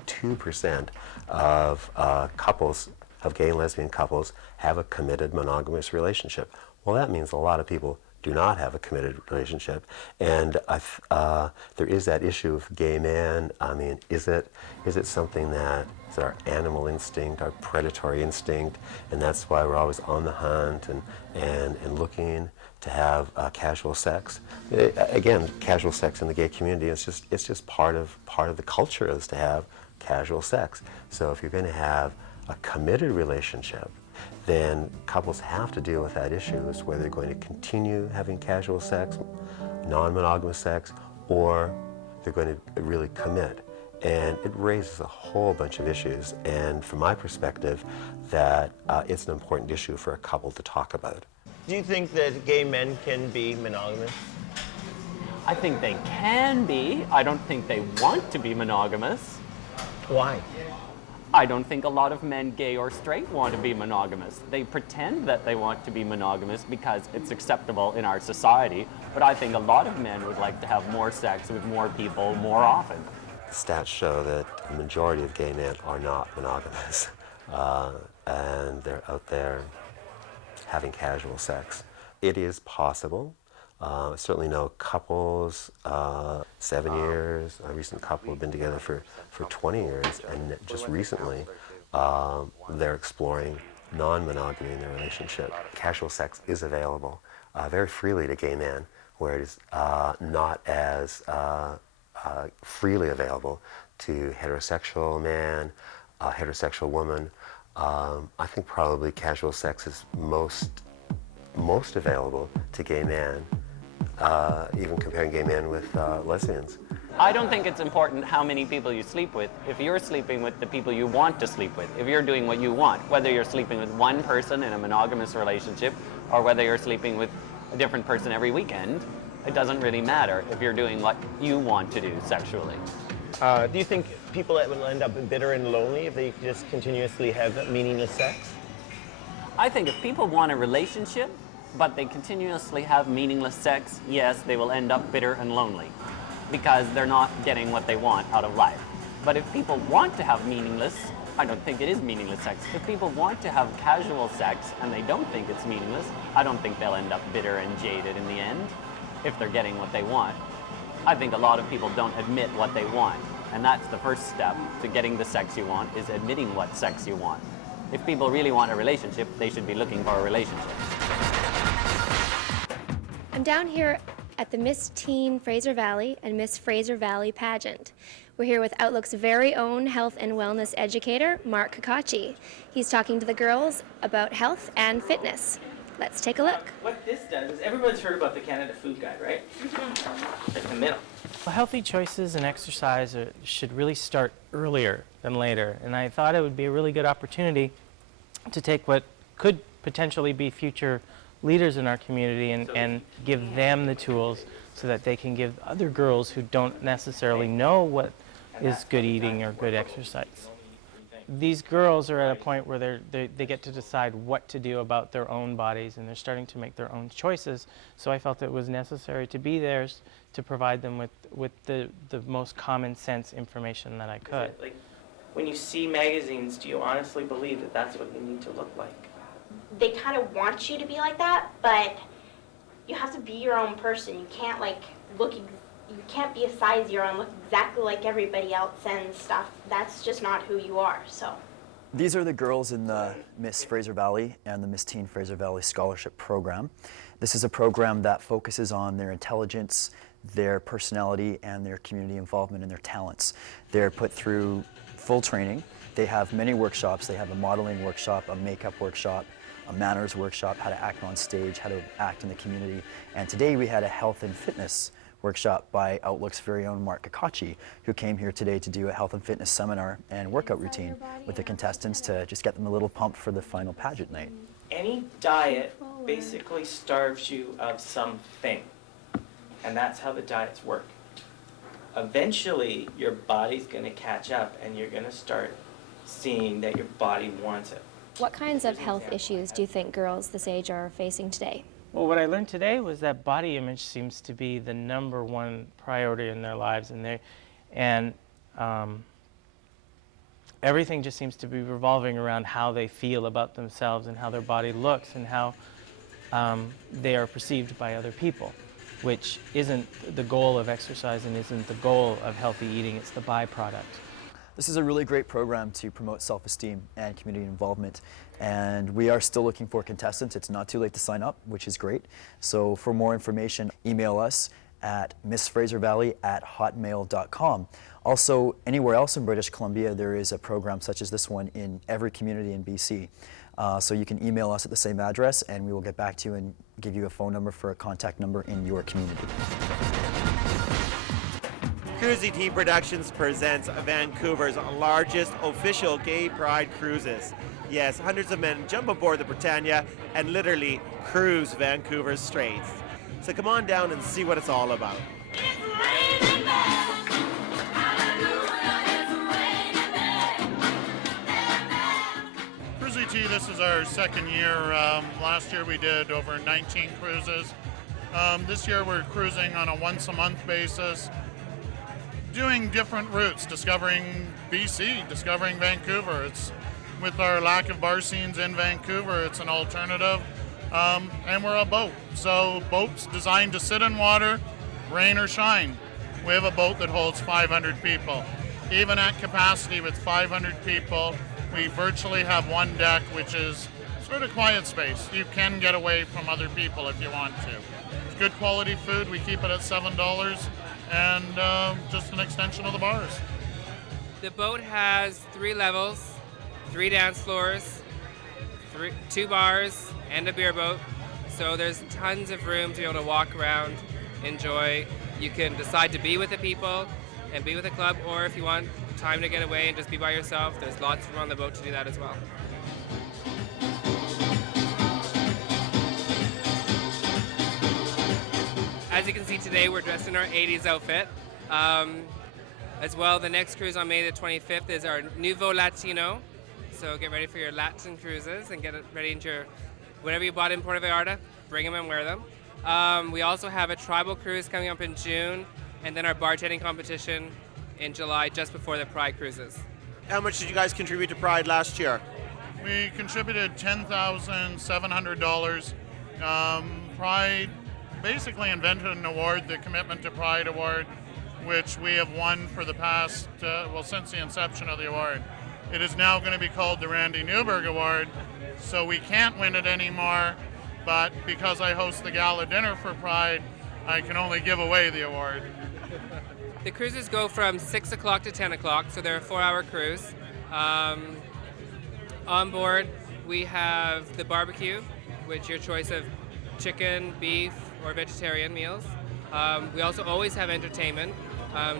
2% of couples, of gay and lesbian couples, have a committed monogamous relationship. Well, that means a lot of people do not have a committed relationship, and there is that issue of gay man. I mean, is it something that is our animal instinct, our predatory instinct, and that's why we're always on the hunt and looking to have casual sex. Again, casual sex in the gay community it's just part of the culture is to have casual sex. So if you're going to have a committed relationship, then couples have to deal with that issue, is whether they're going to continue having casual sex, non-monogamous sex, or they're going to really commit. And it raises a whole bunch of issues, and from my perspective, that it's an important issue for a couple to talk about. Do you think that gay men can be monogamous? I think they can be. I don't think they want to be monogamous. Why? I don't think a lot of men, gay or straight, want to be monogamous. They pretend that they want to be monogamous because it's acceptable in our society, but I think a lot of men would like to have more sex with more people more often. Stats show that the majority of gay men are not monogamous, and they're out there having casual sex. It is possible Certainly know couples, 7 years. A recent couple have been together for 20 years, and just recently they're exploring non-monogamy in their relationship. Casual sex is available very freely to gay men, where it is not as freely available to heterosexual man, heterosexual woman. I think probably casual sex is most available to gay men, even comparing gay men with lesbians. I don't think it's important how many people you sleep with if you're sleeping with the people you want to sleep with, if you're doing what you want, whether you're sleeping with one person in a monogamous relationship or whether you're sleeping with a different person every weekend. It doesn't really matter if you're doing what you want to do sexually. Do you think people will end up bitter and lonely if they just continuously have meaningless sex? I think if people want a relationship, but they continuously have meaningless sex, yes, they will end up bitter and lonely because they're not getting what they want out of life. But if people want to have meaningless, I don't think it is meaningless sex. If people want to have casual sex and they don't think it's meaningless, I don't think they'll end up bitter and jaded in the end if they're getting what they want. I think a lot of people don't admit what they want, and that's the first step to getting the sex you want, is admitting what sex you want. If people really want a relationship, they should be looking for a relationship. I'm down here at the Miss Teen Fraser Valley and Miss Fraser Valley pageant. We're here with Outlook's very own health and wellness educator, Mark Kakachi. He's talking to the girls about health and fitness. Let's take a look. What this does is, everyone's heard about the Canada Food Guide, right? Like the middle. Well, healthy choices and exercise should really start earlier than later, and I thought it would be a really good opportunity to take what could potentially be future leaders in our community and give them the tools so that they can give other girls who don't necessarily know what is good eating or good exercise. These girls are at a point where they get to decide what to do about their own bodies, and they're starting to make their own choices. So I felt it was necessary to be there to provide them with the most common sense information that I could. Like, when you see magazines, do you honestly believe that that's what you need to look like? They kind of want you to be like that, but you have to be your own person. You can't you can't be a size zero and look exactly like everybody else and stuff. That's just not who you are, so. These are the girls in the Miss Fraser Valley and the Miss Teen Fraser Valley Scholarship Program. This is a program that focuses on their intelligence, their personality, and their community involvement and their talents. They're put through full training. They have many workshops. They have a modeling workshop, a makeup workshop, a manners workshop, how to act on stage, how to act in the community. And today we had a health and fitness workshop by Outlook's very own Mark Kakachi, who came here today to do a health and fitness seminar and workout routine with the contestants to just get them a little pumped for the final pageant night. Any diet basically starves you of something, and that's how the diets work. Eventually, your body's going to catch up, and you're going to start seeing that your body wants it. What kinds of health issues do you think girls this age are facing today? Well, what I learned today was that body image seems to be the #1 priority in their lives, and everything just seems to be revolving around how they feel about themselves and how their body looks and how they are perceived by other people, which isn't the goal of exercise and isn't the goal of healthy eating. It's the byproduct. This is a really great program to promote self-esteem and community involvement, and we are still looking for contestants. It's not too late to sign up, which is great. So for more information, email us at missfraservalley@hotmail.com. Also, anywhere else in British Columbia, there is a program such as this one in every community in BC. So you can email us at the same address, and we will get back to you and give you a phone number for a contact number in your community. Cruisy Tea Productions presents Vancouver's largest official gay pride cruises. Yes, hundreds of men jump aboard the Britannia and literally cruise Vancouver's straits. So come on down and see what it's all about. Cruisy Tea, this is our second year. Last year we did over 19 cruises. This year we're cruising on a once-a-month basis, doing different routes, discovering BC, discovering Vancouver. It's with our lack of bar scenes in Vancouver, it's an alternative and we're a boat. So boats designed to sit in water, rain or shine. We have a boat that holds 500 people. Even at capacity with 500 people, we virtually have one deck, which is sort of quiet space. You can get away from other people if you want to. It's good quality food. We keep it at $7 and just an extension of the bars. The boat has 3 levels, 3 dance floors, 2 bars, and a beer boat. So there's tons of room to be able to walk around, enjoy. You can decide to be with the people and be with the club, or if you want time to get away and just be by yourself, there's lots of room on the boat to do that as well. As you can see today, we're dressed in our 80s outfit. As well, the next cruise on May the 25th is our Nuevo Latino. So get ready for your Latin cruises and get it ready into your, whatever you bought in Puerto Vallarta, bring them and wear them. We also have a tribal cruise coming up in June, and then our bartending competition in July, just before the Pride cruises. How much did you guys contribute to Pride last year? We contributed $10,700. Pride basically invented an award, the Commitment to Pride Award, which we have won for the past, since the inception of the award. It is now going to be called the Randy Newberg Award, so we can't win it anymore, but because I host the gala dinner for Pride, I can only give away the award. The cruises go from 6 o'clock to 10 o'clock, so they're a 4-hour cruise. On board, we have the barbecue, which your choice of chicken, beef, or vegetarian meals. We also always have entertainment.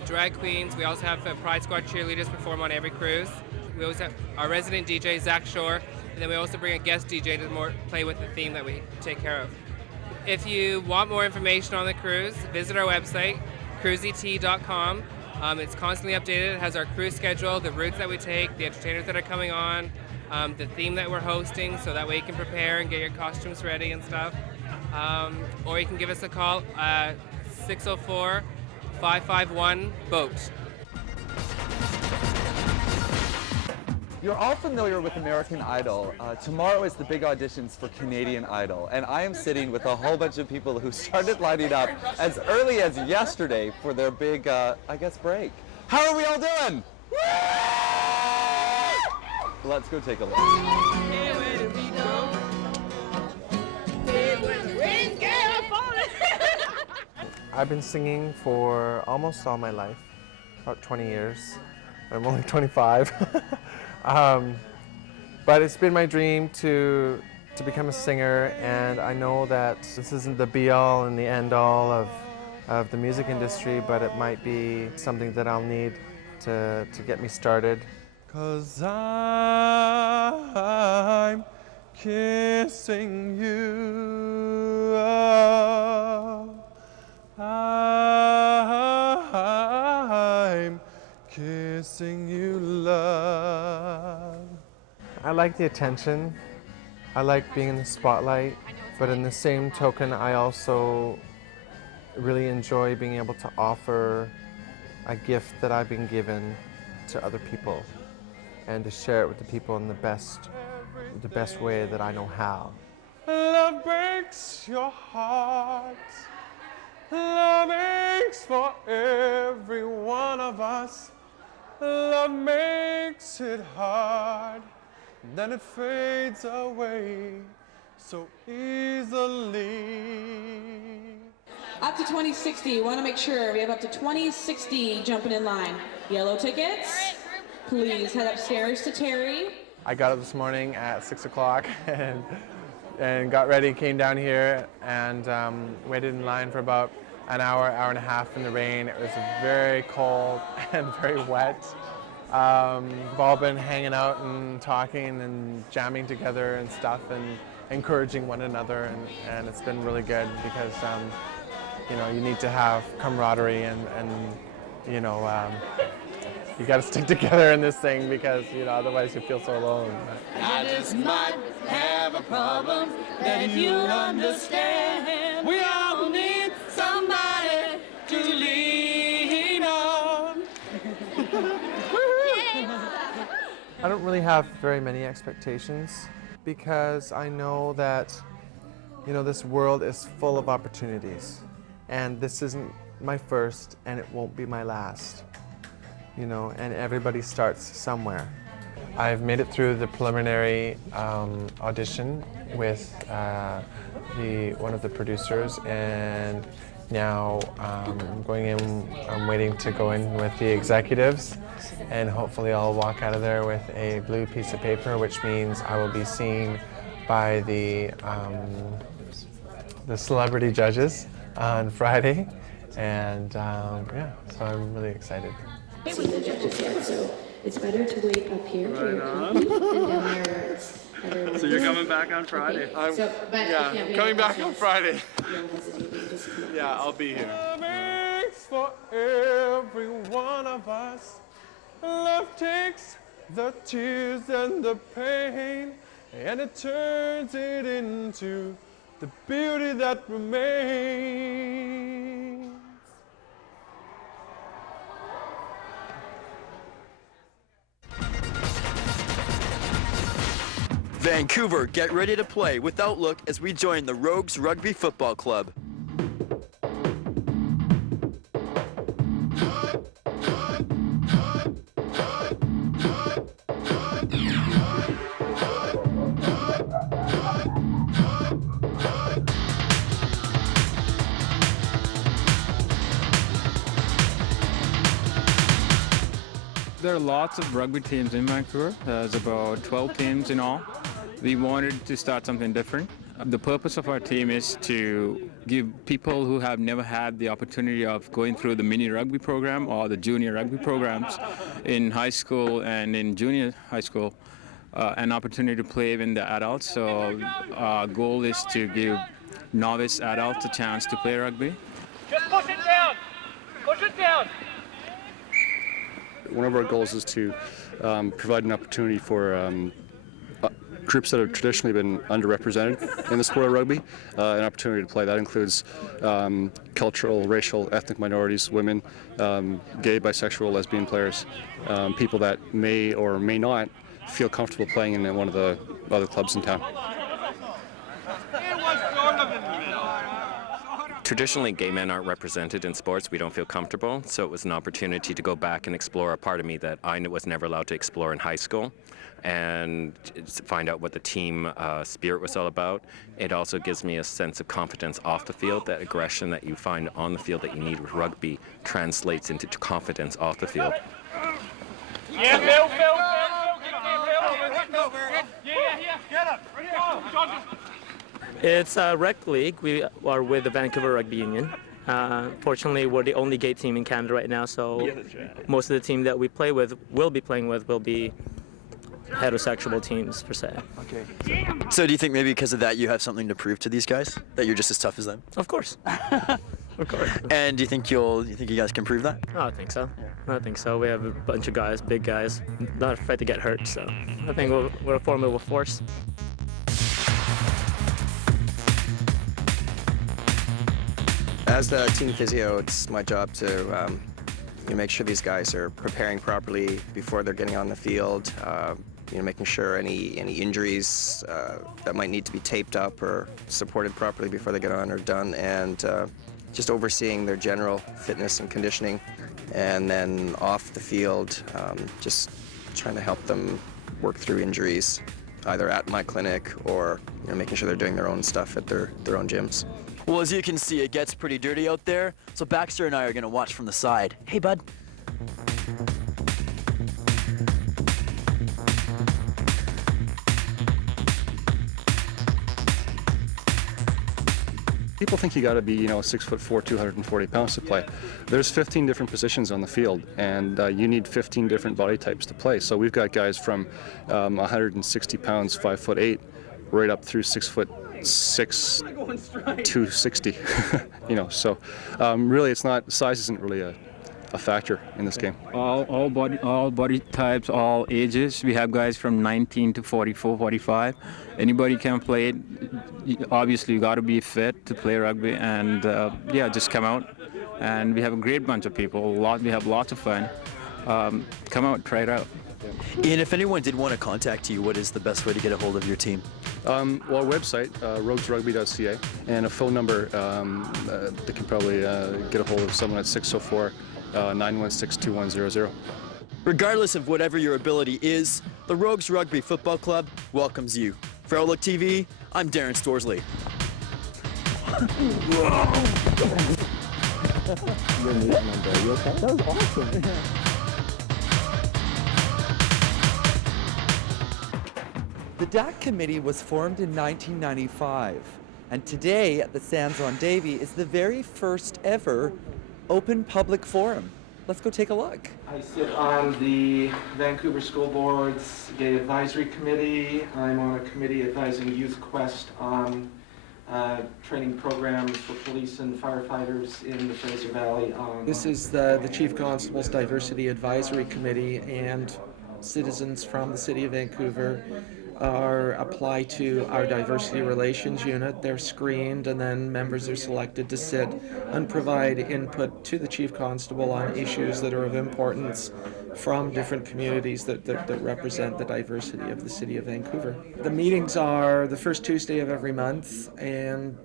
Drag queens, we also have Pride Squad cheerleaders perform on every cruise. We always have our resident DJ, Zach Shore, and then we also bring a guest DJ to play with the theme that we take care of. If you want more information on the cruise, visit our website, cruiset.com. It's constantly updated. It has our cruise schedule, the routes that we take, the entertainers that are coming on, the theme that we're hosting, so that way you can prepare and get your costumes ready and stuff. Or you can give us a call at 604-551-BOAT. You're all familiar with American Idol. Tomorrow is the big auditions for Canadian Idol, and I am sitting with a whole bunch of people who started lining up as early as yesterday for their big, break. How are we all doing? Let's go take a look. I've been singing for almost all my life, about 20 years. I'm only 25. But it's been my dream to become a singer, and I know that this isn't the be-all and the end-all of the music industry, but it might be something that I'll need to get me started. 'Cause I'm kissing you. I'm kissing you, love. I like the attention. I like being in the spotlight, but in the same token, I also really enjoy being able to offer a gift that I've been given to other people and to share it with the people in the best way that I know how. Love breaks your heart. Love aches for every one of us. Love makes it hard, then it fades away so easily. Up to 2060, want to make sure we have up to 2060 jumping in line. Yellow tickets, please head upstairs to Terry. I got up this morning at 6 o'clock and got ready, came down here and waited in line for about an hour and a half in the rain. It was very cold and very wet. We've all been hanging out and talking and jamming together and stuff and encouraging one another, and it's been really good because you need to have camaraderie and you got to stick together in this thing because otherwise you feel so alone. I just might have a problem that if you'll understand, we all need somebody to lean on. I don't really have very many expectations because I know that You know, this world is full of opportunities, and this isn't my first, and it won't be my last. You know, and everybody starts somewhere. I've made it through the preliminary audition with one of the producers, and now I'm going in. I'm waiting to go in with the executives, and hopefully I'll walk out of there with a blue piece of paper, which means I will be seen by the celebrity judges on Friday, and yeah, so I'm really excited. See the judges yet, so it's better to wait up here for your coffee than down there where it's better. So you're coming back on Friday? Okay. Yeah, coming back on Friday. Yeah, I'll be here. Makes for every one of us. Love takes the tears and the pain, and it turns it into the beauty that remains. Vancouver, get ready to play with Outlook as we join the Rogues Rugby Football Club. There are lots of rugby teams in Vancouver. There's about 12 teams in all. We wanted to start something different. The purpose of our team is to give people who have never had the opportunity of going through the mini rugby program or the junior rugby programs in high school and in junior high school an opportunity to play with the adults. So our goal is to give novice adults a chance to play rugby. Just push it down! Push it down! One of our goals is to provide an opportunity for groups that have traditionally been underrepresented in the sport of rugby, an opportunity to play. That includes cultural, racial, ethnic minorities, women, gay, bisexual, lesbian players, people that may or may not feel comfortable playing in one of the other clubs in town. Traditionally, gay men aren't represented in sports. We don't feel comfortable, so it was an opportunity to go back and explore a part of me that I was never allowed to explore in high school, and find out what the team spirit was all about. It also gives me a sense of confidence off the field. That aggression that you find on the field that you need with rugby translates into confidence off the field. Yeah, Phil, get up, It's a rec league. We are with the Vancouver Rugby Union. Fortunately, we're the only gay team in Canada right now, so most of the team that we play with, will be playing with, will be heterosexual teams, per se. Okay. So do you think maybe because of that you have something to prove to these guys? That you're just as tough as them? Of course. Of course. And do you think you guys can prove that? Oh, I think so. I think so. We have a bunch of guys, big guys, not afraid to get hurt, so I think we're a formidable force. As the team physio, it's my job to make sure these guys are preparing properly before they're getting on the field. Making sure any injuries that might need to be taped up or supported properly before they get on are done, and just overseeing their general fitness and conditioning. And then off the field, just trying to help them work through injuries, either at my clinic or making sure they're doing their own stuff at their own gyms. Well, as you can see, it gets pretty dirty out there, so Baxter and I are going to watch from the side. Hey, bud. People think you got to be, 6'4", 240 pounds to play. There's 15 different positions on the field, and you need 15 different body types to play. So we've got guys from 160 pounds, 5'8", right up through 6'6", 260. So really, it's not, size isn't really a factor in this game. All body types, all ages. We have guys from 19 to 44, 45. Anybody can play it. Obviously, you got to be fit to play rugby, and just come out. And we have a great bunch of people. We have lots of fun. Come out, try it out. Ian, if anyone did want to contact you, what is the best way to get a hold of your team? Well, our website, roguesrugby.ca, and a phone number they can probably get a hold of someone at 604-916-2100. Regardless of whatever your ability is, the Rogues Rugby Football Club welcomes you. For Outlook TV, I'm Darren Storsley. That was awesome. The DAC committee was formed in 1995, and today at the Sands on Davie is the very first ever open public forum. Let's go take a look. I sit on the Vancouver School Board's Gay Advisory Committee. I'm on a committee advising Youth Quest on training programs for police and firefighters in the Fraser Valley. This is the Chief Constable's Diversity Advisory Committee, and citizens from the City of Vancouver are apply to our diversity relations unit. They're screened, and then members are selected to sit and provide input to the Chief Constable on issues that are of importance from different communities that represent the diversity of the City of Vancouver. The meetings are the first Tuesday of every month, and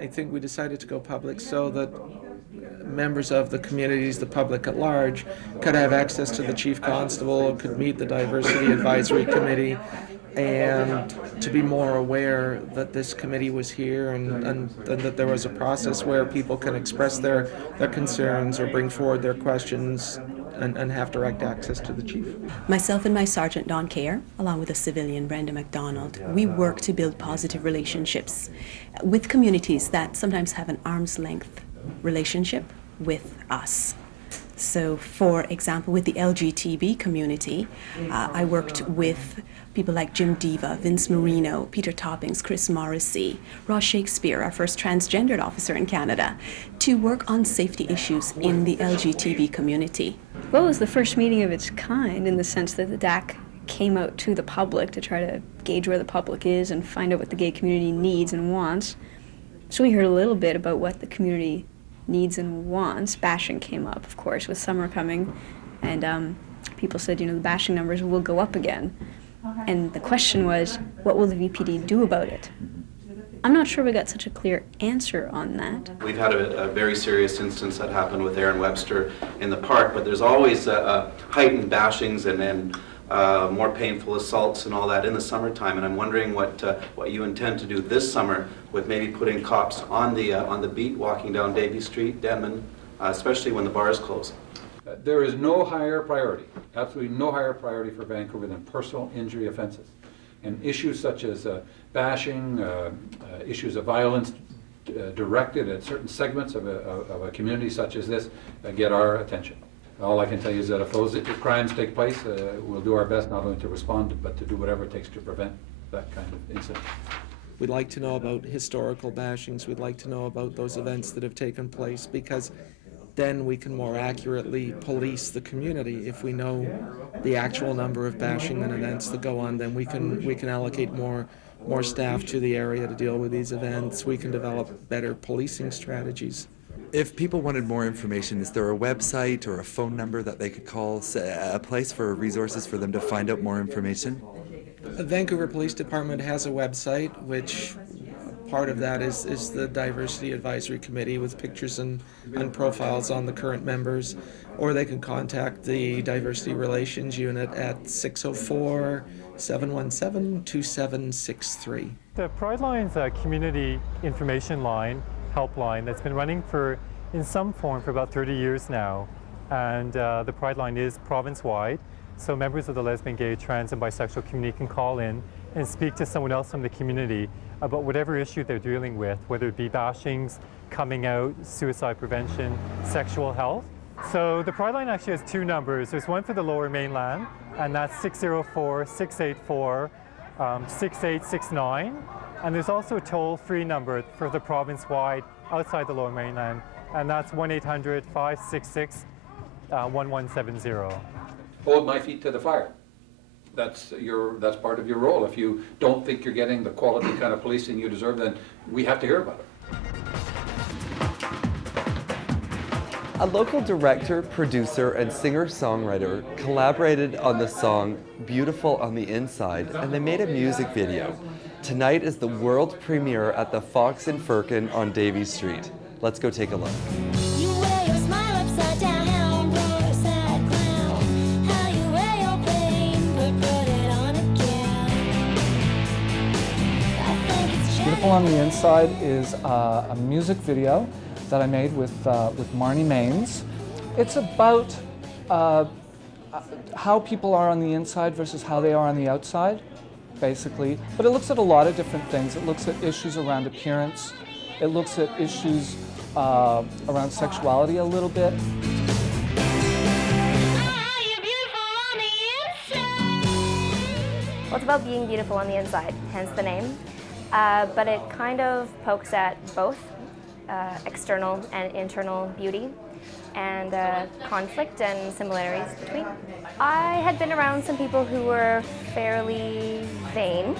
I think we decided to go public so that members of the communities, the public at large, could have access to the Chief Constable, could meet the Diversity Advisory Committee, and to be more aware that this committee was here and that there was a process where people can express their concerns or bring forward their questions and have direct access to the chief. Myself and my sergeant Don Kerr, along with a civilian Brenda McDonald, we work to build positive relationships with communities that sometimes have an arm's length relationship with us. So, for example, with the LGTB community, I worked with people like Jim Diva, Vince Marino, Peter Toppings, Chris Morrissey, Ross Shakespeare, our first transgendered officer in Canada, to work on safety issues in the LGTB community. Well, it was the first meeting of its kind in the sense that the DAC came out to the public to try to gauge where the public is and find out what the gay community needs and wants. So we heard a little bit about what the community needs and wants. Bashing came up, of course, with summer coming, and people said, you know, the bashing numbers will go up again. And the question was, what will the VPD do about it? I'm not sure we got such a clear answer on that. We've had a very serious instance that happened with Aaron Webster in the park, but there's always heightened bashings and more painful assaults and all that in the summertime. And I'm wondering what you intend to do this summer with maybe putting cops on the beat, walking down Davie Street, Denman, especially when the bars close. There is no higher priority, absolutely no higher priority for Vancouver than personal injury offenses. And issues such as bashing, issues of violence directed at certain segments of a community such as this get our attention. All I can tell you is that if those crimes take place, we'll do our best not only to respond, but to do whatever it takes to prevent that kind of incident. We'd like to know about historical bashings. We'd like to know about those events that have taken place, because then we can more accurately police the community. If we know the actual number of bashing and events that go on, then we can allocate more staff to the area to deal with these events. We can develop better policing strategies. If people wanted more information, is there a website or a phone number that they could call, a place for resources for them to find out more information? The Vancouver Police Department has a website, which part of that is the Diversity Advisory Committee with pictures and profiles on the current members, or they can contact the Diversity Relations Unit at 604-717-2763. The Pride Line's a community information line, helpline, that's been running in some form for about 30 years now. And the Pride Line is province-wide, so members of the lesbian, gay, trans, and bisexual community can call in and speak to someone else from the community about whatever issue they're dealing with, whether it be bashings, coming out, suicide prevention, sexual health. So the Pride Line actually has two numbers. There's one for the Lower Mainland, and that's 604-684-6869. And there's also a toll-free number for the province-wide outside the Lower Mainland, and that's 1-800-566-1170. Hold my feet to the fire. That's part of your role. If you don't think you're getting the quality kind of policing you deserve, then we have to hear about it. A local director, producer, and singer-songwriter collaborated on the song Beautiful on the Inside, and they made a music video. Tonight is the world premiere at the Fox and Firkin on Davie Street. Let's go take a look. You wear your smile upside down, you're a sad clown. How you wear your pain, but put it on again. I think it's Beautiful on the Inside is a music video that I made with Marnie Mains. It's about how people are on the inside versus how they are on the outside, basically. But it looks at a lot of different things. It looks at issues around appearance. It looks at issues around sexuality a little bit. Well, it's about being beautiful on the inside, hence the name. But it kind of pokes at both external and internal beauty and conflict and similarities between. I had been around some people who were fairly vain,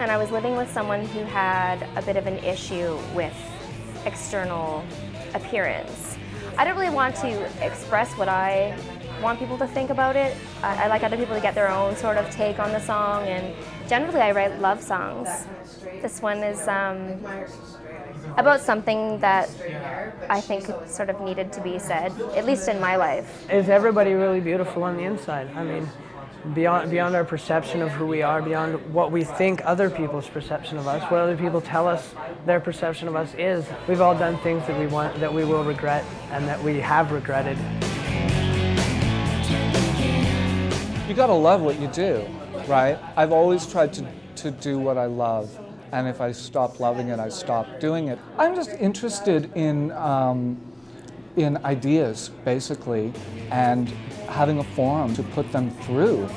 and I was living with someone who had a bit of an issue with external appearance. I don't really want to express what I want people to think about it. I like other people to get their own sort of take on the song, and generally I write love songs. This one is about something that I think sort of needed to be said, at least in my life. Is everybody really beautiful on the inside? I mean, beyond our perception of who we are, beyond what we think other people's perception of us, what other people tell us their perception of us is. We've all done things that we will regret and that we have regretted. You gotta love what you do, right? I've always tried to do what I love, and if I stop loving it, I stop doing it. I'm just interested in ideas, basically, and having a forum to put them through.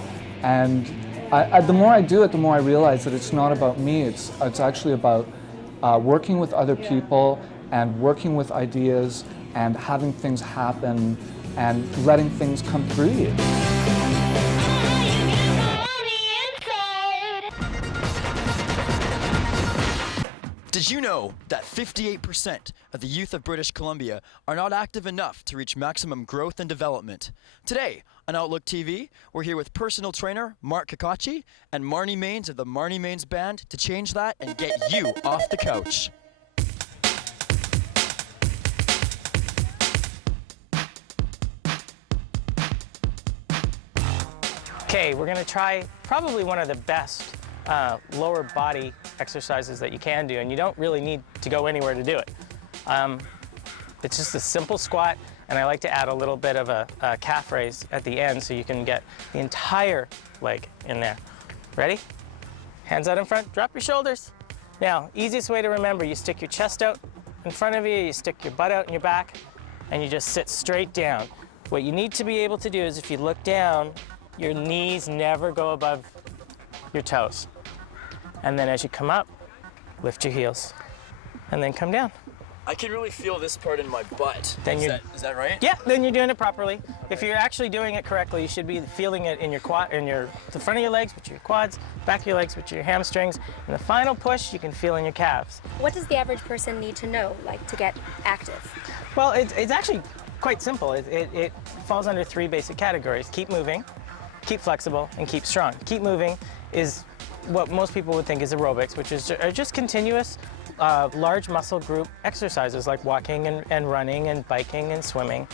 And the more I do it, the more I realize that it's not about me. It's actually about working with other people and working with ideas and having things happen and letting things come through you. Did you know that 58% of the youth of British Columbia are not active enough to reach maximum growth and development? Today on Outlook TV, we're here with personal trainer Mark Kakachi and Marnie Mains of the Marnie Mains Band to change that and get you off the couch. Okay, we're gonna try probably one of the best lower body exercises that you can do, and you don't really need to go anywhere to do it. It's just a simple squat, and I like to add a little bit of a calf raise at the end so you can get the entire leg in there. Ready? Hands out in front, drop your shoulders. Now, easiest way to remember, you stick your chest out in front of you, you stick your butt out in your back, and you just sit straight down. What you need to be able to do is if you look down, your knees never go above your toes. And then as you come up, lift your heels, and then come down. I can really feel this part in my butt. Is that right? Yeah, then you're doing it properly. If you're actually doing it correctly, you should be feeling it in your quad, the front of your legs, which are your quads, back of your legs, which are your hamstrings, and the final push you can feel in your calves. What does the average person need to know, like, to get active? Well, it's actually quite simple. It falls under 3 basic categories: keep moving, keep flexible, and keep strong. Keep moving is what most people would think is aerobics, which are just continuous large muscle group exercises like walking and running and biking and swimming.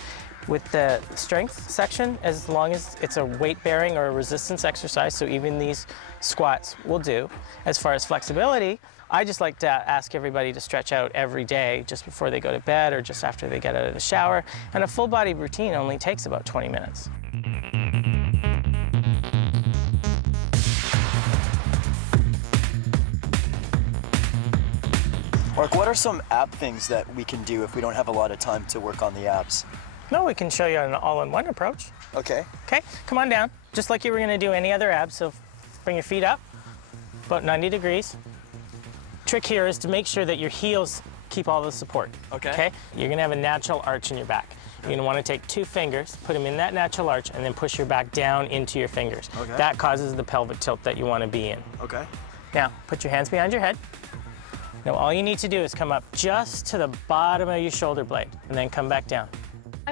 With the strength section, as long as it's a weight bearing or a resistance exercise, so even these squats will do. As far as flexibility, I just like to ask everybody to stretch out every day just before they go to bed or just after they get out of the shower, and a full body routine only takes about 20 minutes. Mark, what are some ab things that we can do if we don't have a lot of time to work on the abs? No, we can show you an all-in-one approach. Okay. Okay, come on down, just like you were gonna do any other ab. So bring your feet up, about 90 degrees. Trick here is to make sure that your heels keep all the support. Okay. You're gonna have a natural arch in your back. You're gonna wanna take 2 fingers, put them in that natural arch, and then push your back down into your fingers. Okay. That causes the pelvic tilt that you wanna be in. Okay. Now, put your hands behind your head. Now, all you need to do is come up just to the bottom of your shoulder blade, and then come back down.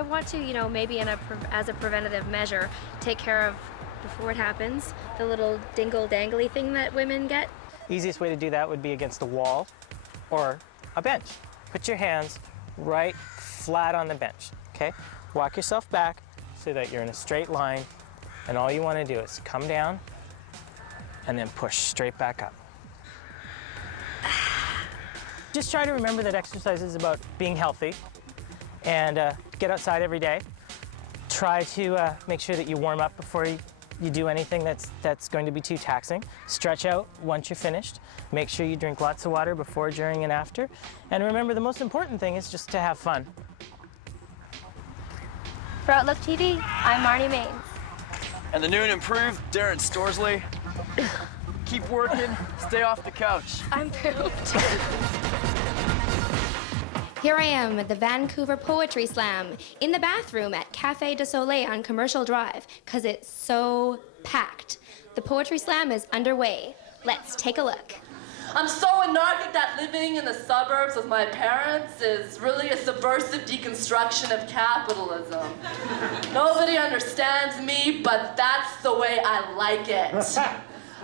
want to, you know, maybe as a preventative measure, take care of before it happens, the little dingle-dangly thing that women get. Easiest way to do that would be against a wall or a bench. Put your hands right flat on the bench, okay? Walk yourself back so that you're in a straight line, and all you want to do is come down and then push straight back up. Just try to remember that exercise is about being healthy, and get outside every day. Try to make sure that you warm up before you do anything that's going to be too taxing. Stretch out once you're finished. Make sure you drink lots of water before, during, and after. And remember, the most important thing is just to have fun. For Outlook TV, I'm Marnie Maines. And the new and improved Darren Storsley. Keep working, stay off the couch. I'm pooped. Here I am at the Vancouver Poetry Slam in the bathroom at Café de Soleil on Commercial Drive, because it's so packed. The Poetry Slam is underway. Let's take a look. I'm so anarchic that living in the suburbs with my parents is really a subversive deconstruction of capitalism. Nobody understands me, but that's the way I like it.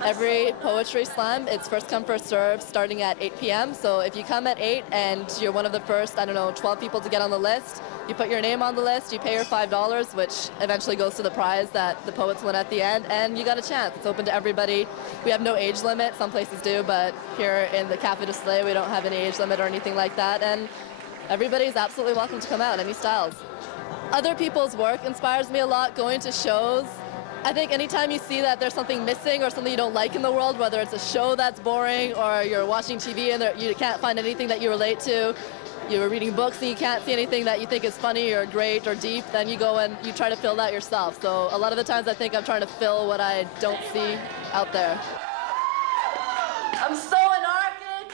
Every poetry slam, it's first come, first serve, starting at 8 p.m. So if you come at 8 and you're one of the first, 12 people to get on the list, you put your name on the list, you pay your $5, which eventually goes to the prize that the poets win at the end, and you got a chance. It's open to everybody. We have no age limit. Some places do, but here in the Café de Soleil, we don't have any age limit or anything like that, and everybody's absolutely welcome to come out, any styles. Other people's work inspires me a lot, going to shows. I think anytime you see that there's something missing or something you don't like in the world, whether it's a show that's boring or you're watching TV and you can't find anything that you relate to, you're reading books and you can't see anything that you think is funny or great or deep, then you go and you try to fill that yourself. So a lot of the times I think I'm trying to fill what I don't see out there. I'm so anarchic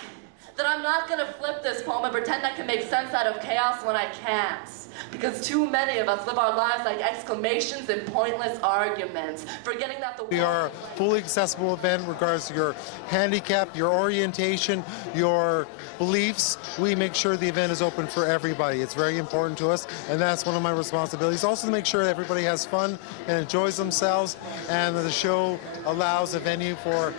that I'm not going to flip this poem and pretend I can make sense out of chaos when I can't. Because too many of us live our lives like exclamations and pointless arguments, forgetting that the We are a fully accessible event regardless of your handicap, your orientation, your beliefs. We make sure the event is open for everybody. It's very important to us, and that's one of my responsibilities. Also to make sure that everybody has fun and enjoys themselves, and that the show allows a venue for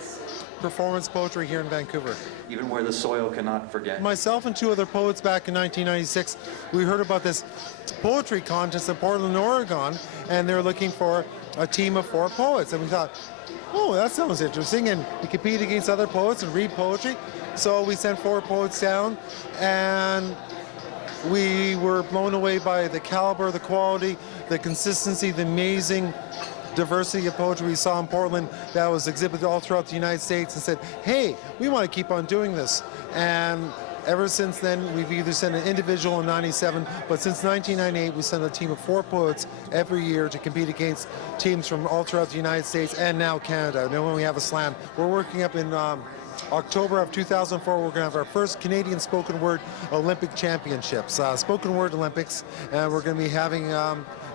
performance poetry here in Vancouver. Even where the soil cannot forget. Myself and two other poets back in 1996, we heard about this poetry contest in Portland, Oregon, and they're looking for a team of 4 poets. And we thought, oh, that sounds interesting. And we compete against other poets and read poetry. So we sent 4 poets down, and we were blown away by the caliber, the quality, the consistency, the amazing diversity of poetry we saw in Portland that was exhibited all throughout the United States, and said, hey, we want to keep on doing this. And ever since then, we've either sent an individual in 97, but since 1998, we sent a team of 4 poets every year to compete against teams from all throughout the United States and now Canada. And then when we have a slam, we're working up in October of 2004, we're going to have our first Canadian Spoken Word Olympic Championships, Spoken Word Olympics, and we're going to be having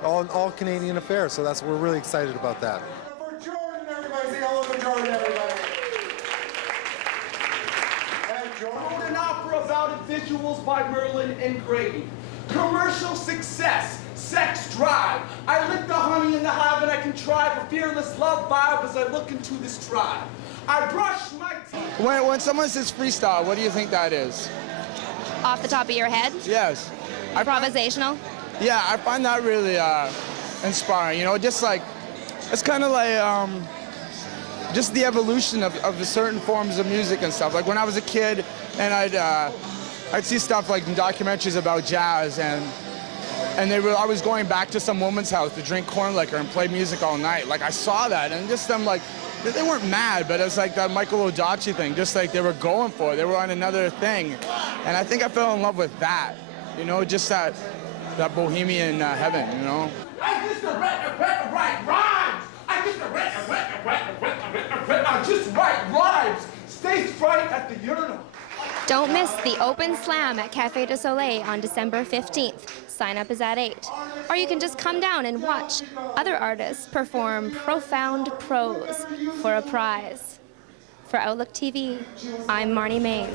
all Canadian affairs, so we're really excited about that. For Jordan, everybody, say hello to Jordan, everybody. And Jordan, an opera about visuals by Merlin and Grady. Commercial success, sex drive. I lick the honey in the hive and I contrive a fearless love vibe as I look into this tribe. I brush my teeth. When someone says freestyle, what do you think that is? Off the top of your head? Yes. Improvisational? Yeah, I find that really inspiring. You know, just like, it's kind of like just the evolution of certain forms of music and stuff. Like when I was a kid and I'd see stuff like in documentaries about jazz, and they were always going back to some woman's house to drink corn liquor and play music all night. Like I saw that, and just them like, they weren't mad, but it's like that Michael Odachi thing, just like they were going for it. They were on another thing. And I think I fell in love with that, you know, just that bohemian heaven, you know? I just write rhymes. I just write rhymes. Stage fright at the urinal. Don't miss the Open Slam at Café de Soleil on December 15th. Sign up is at 8. Or you can just come down and watch other artists perform profound prose for a prize. For Outlook TV, I'm Marnie Maines.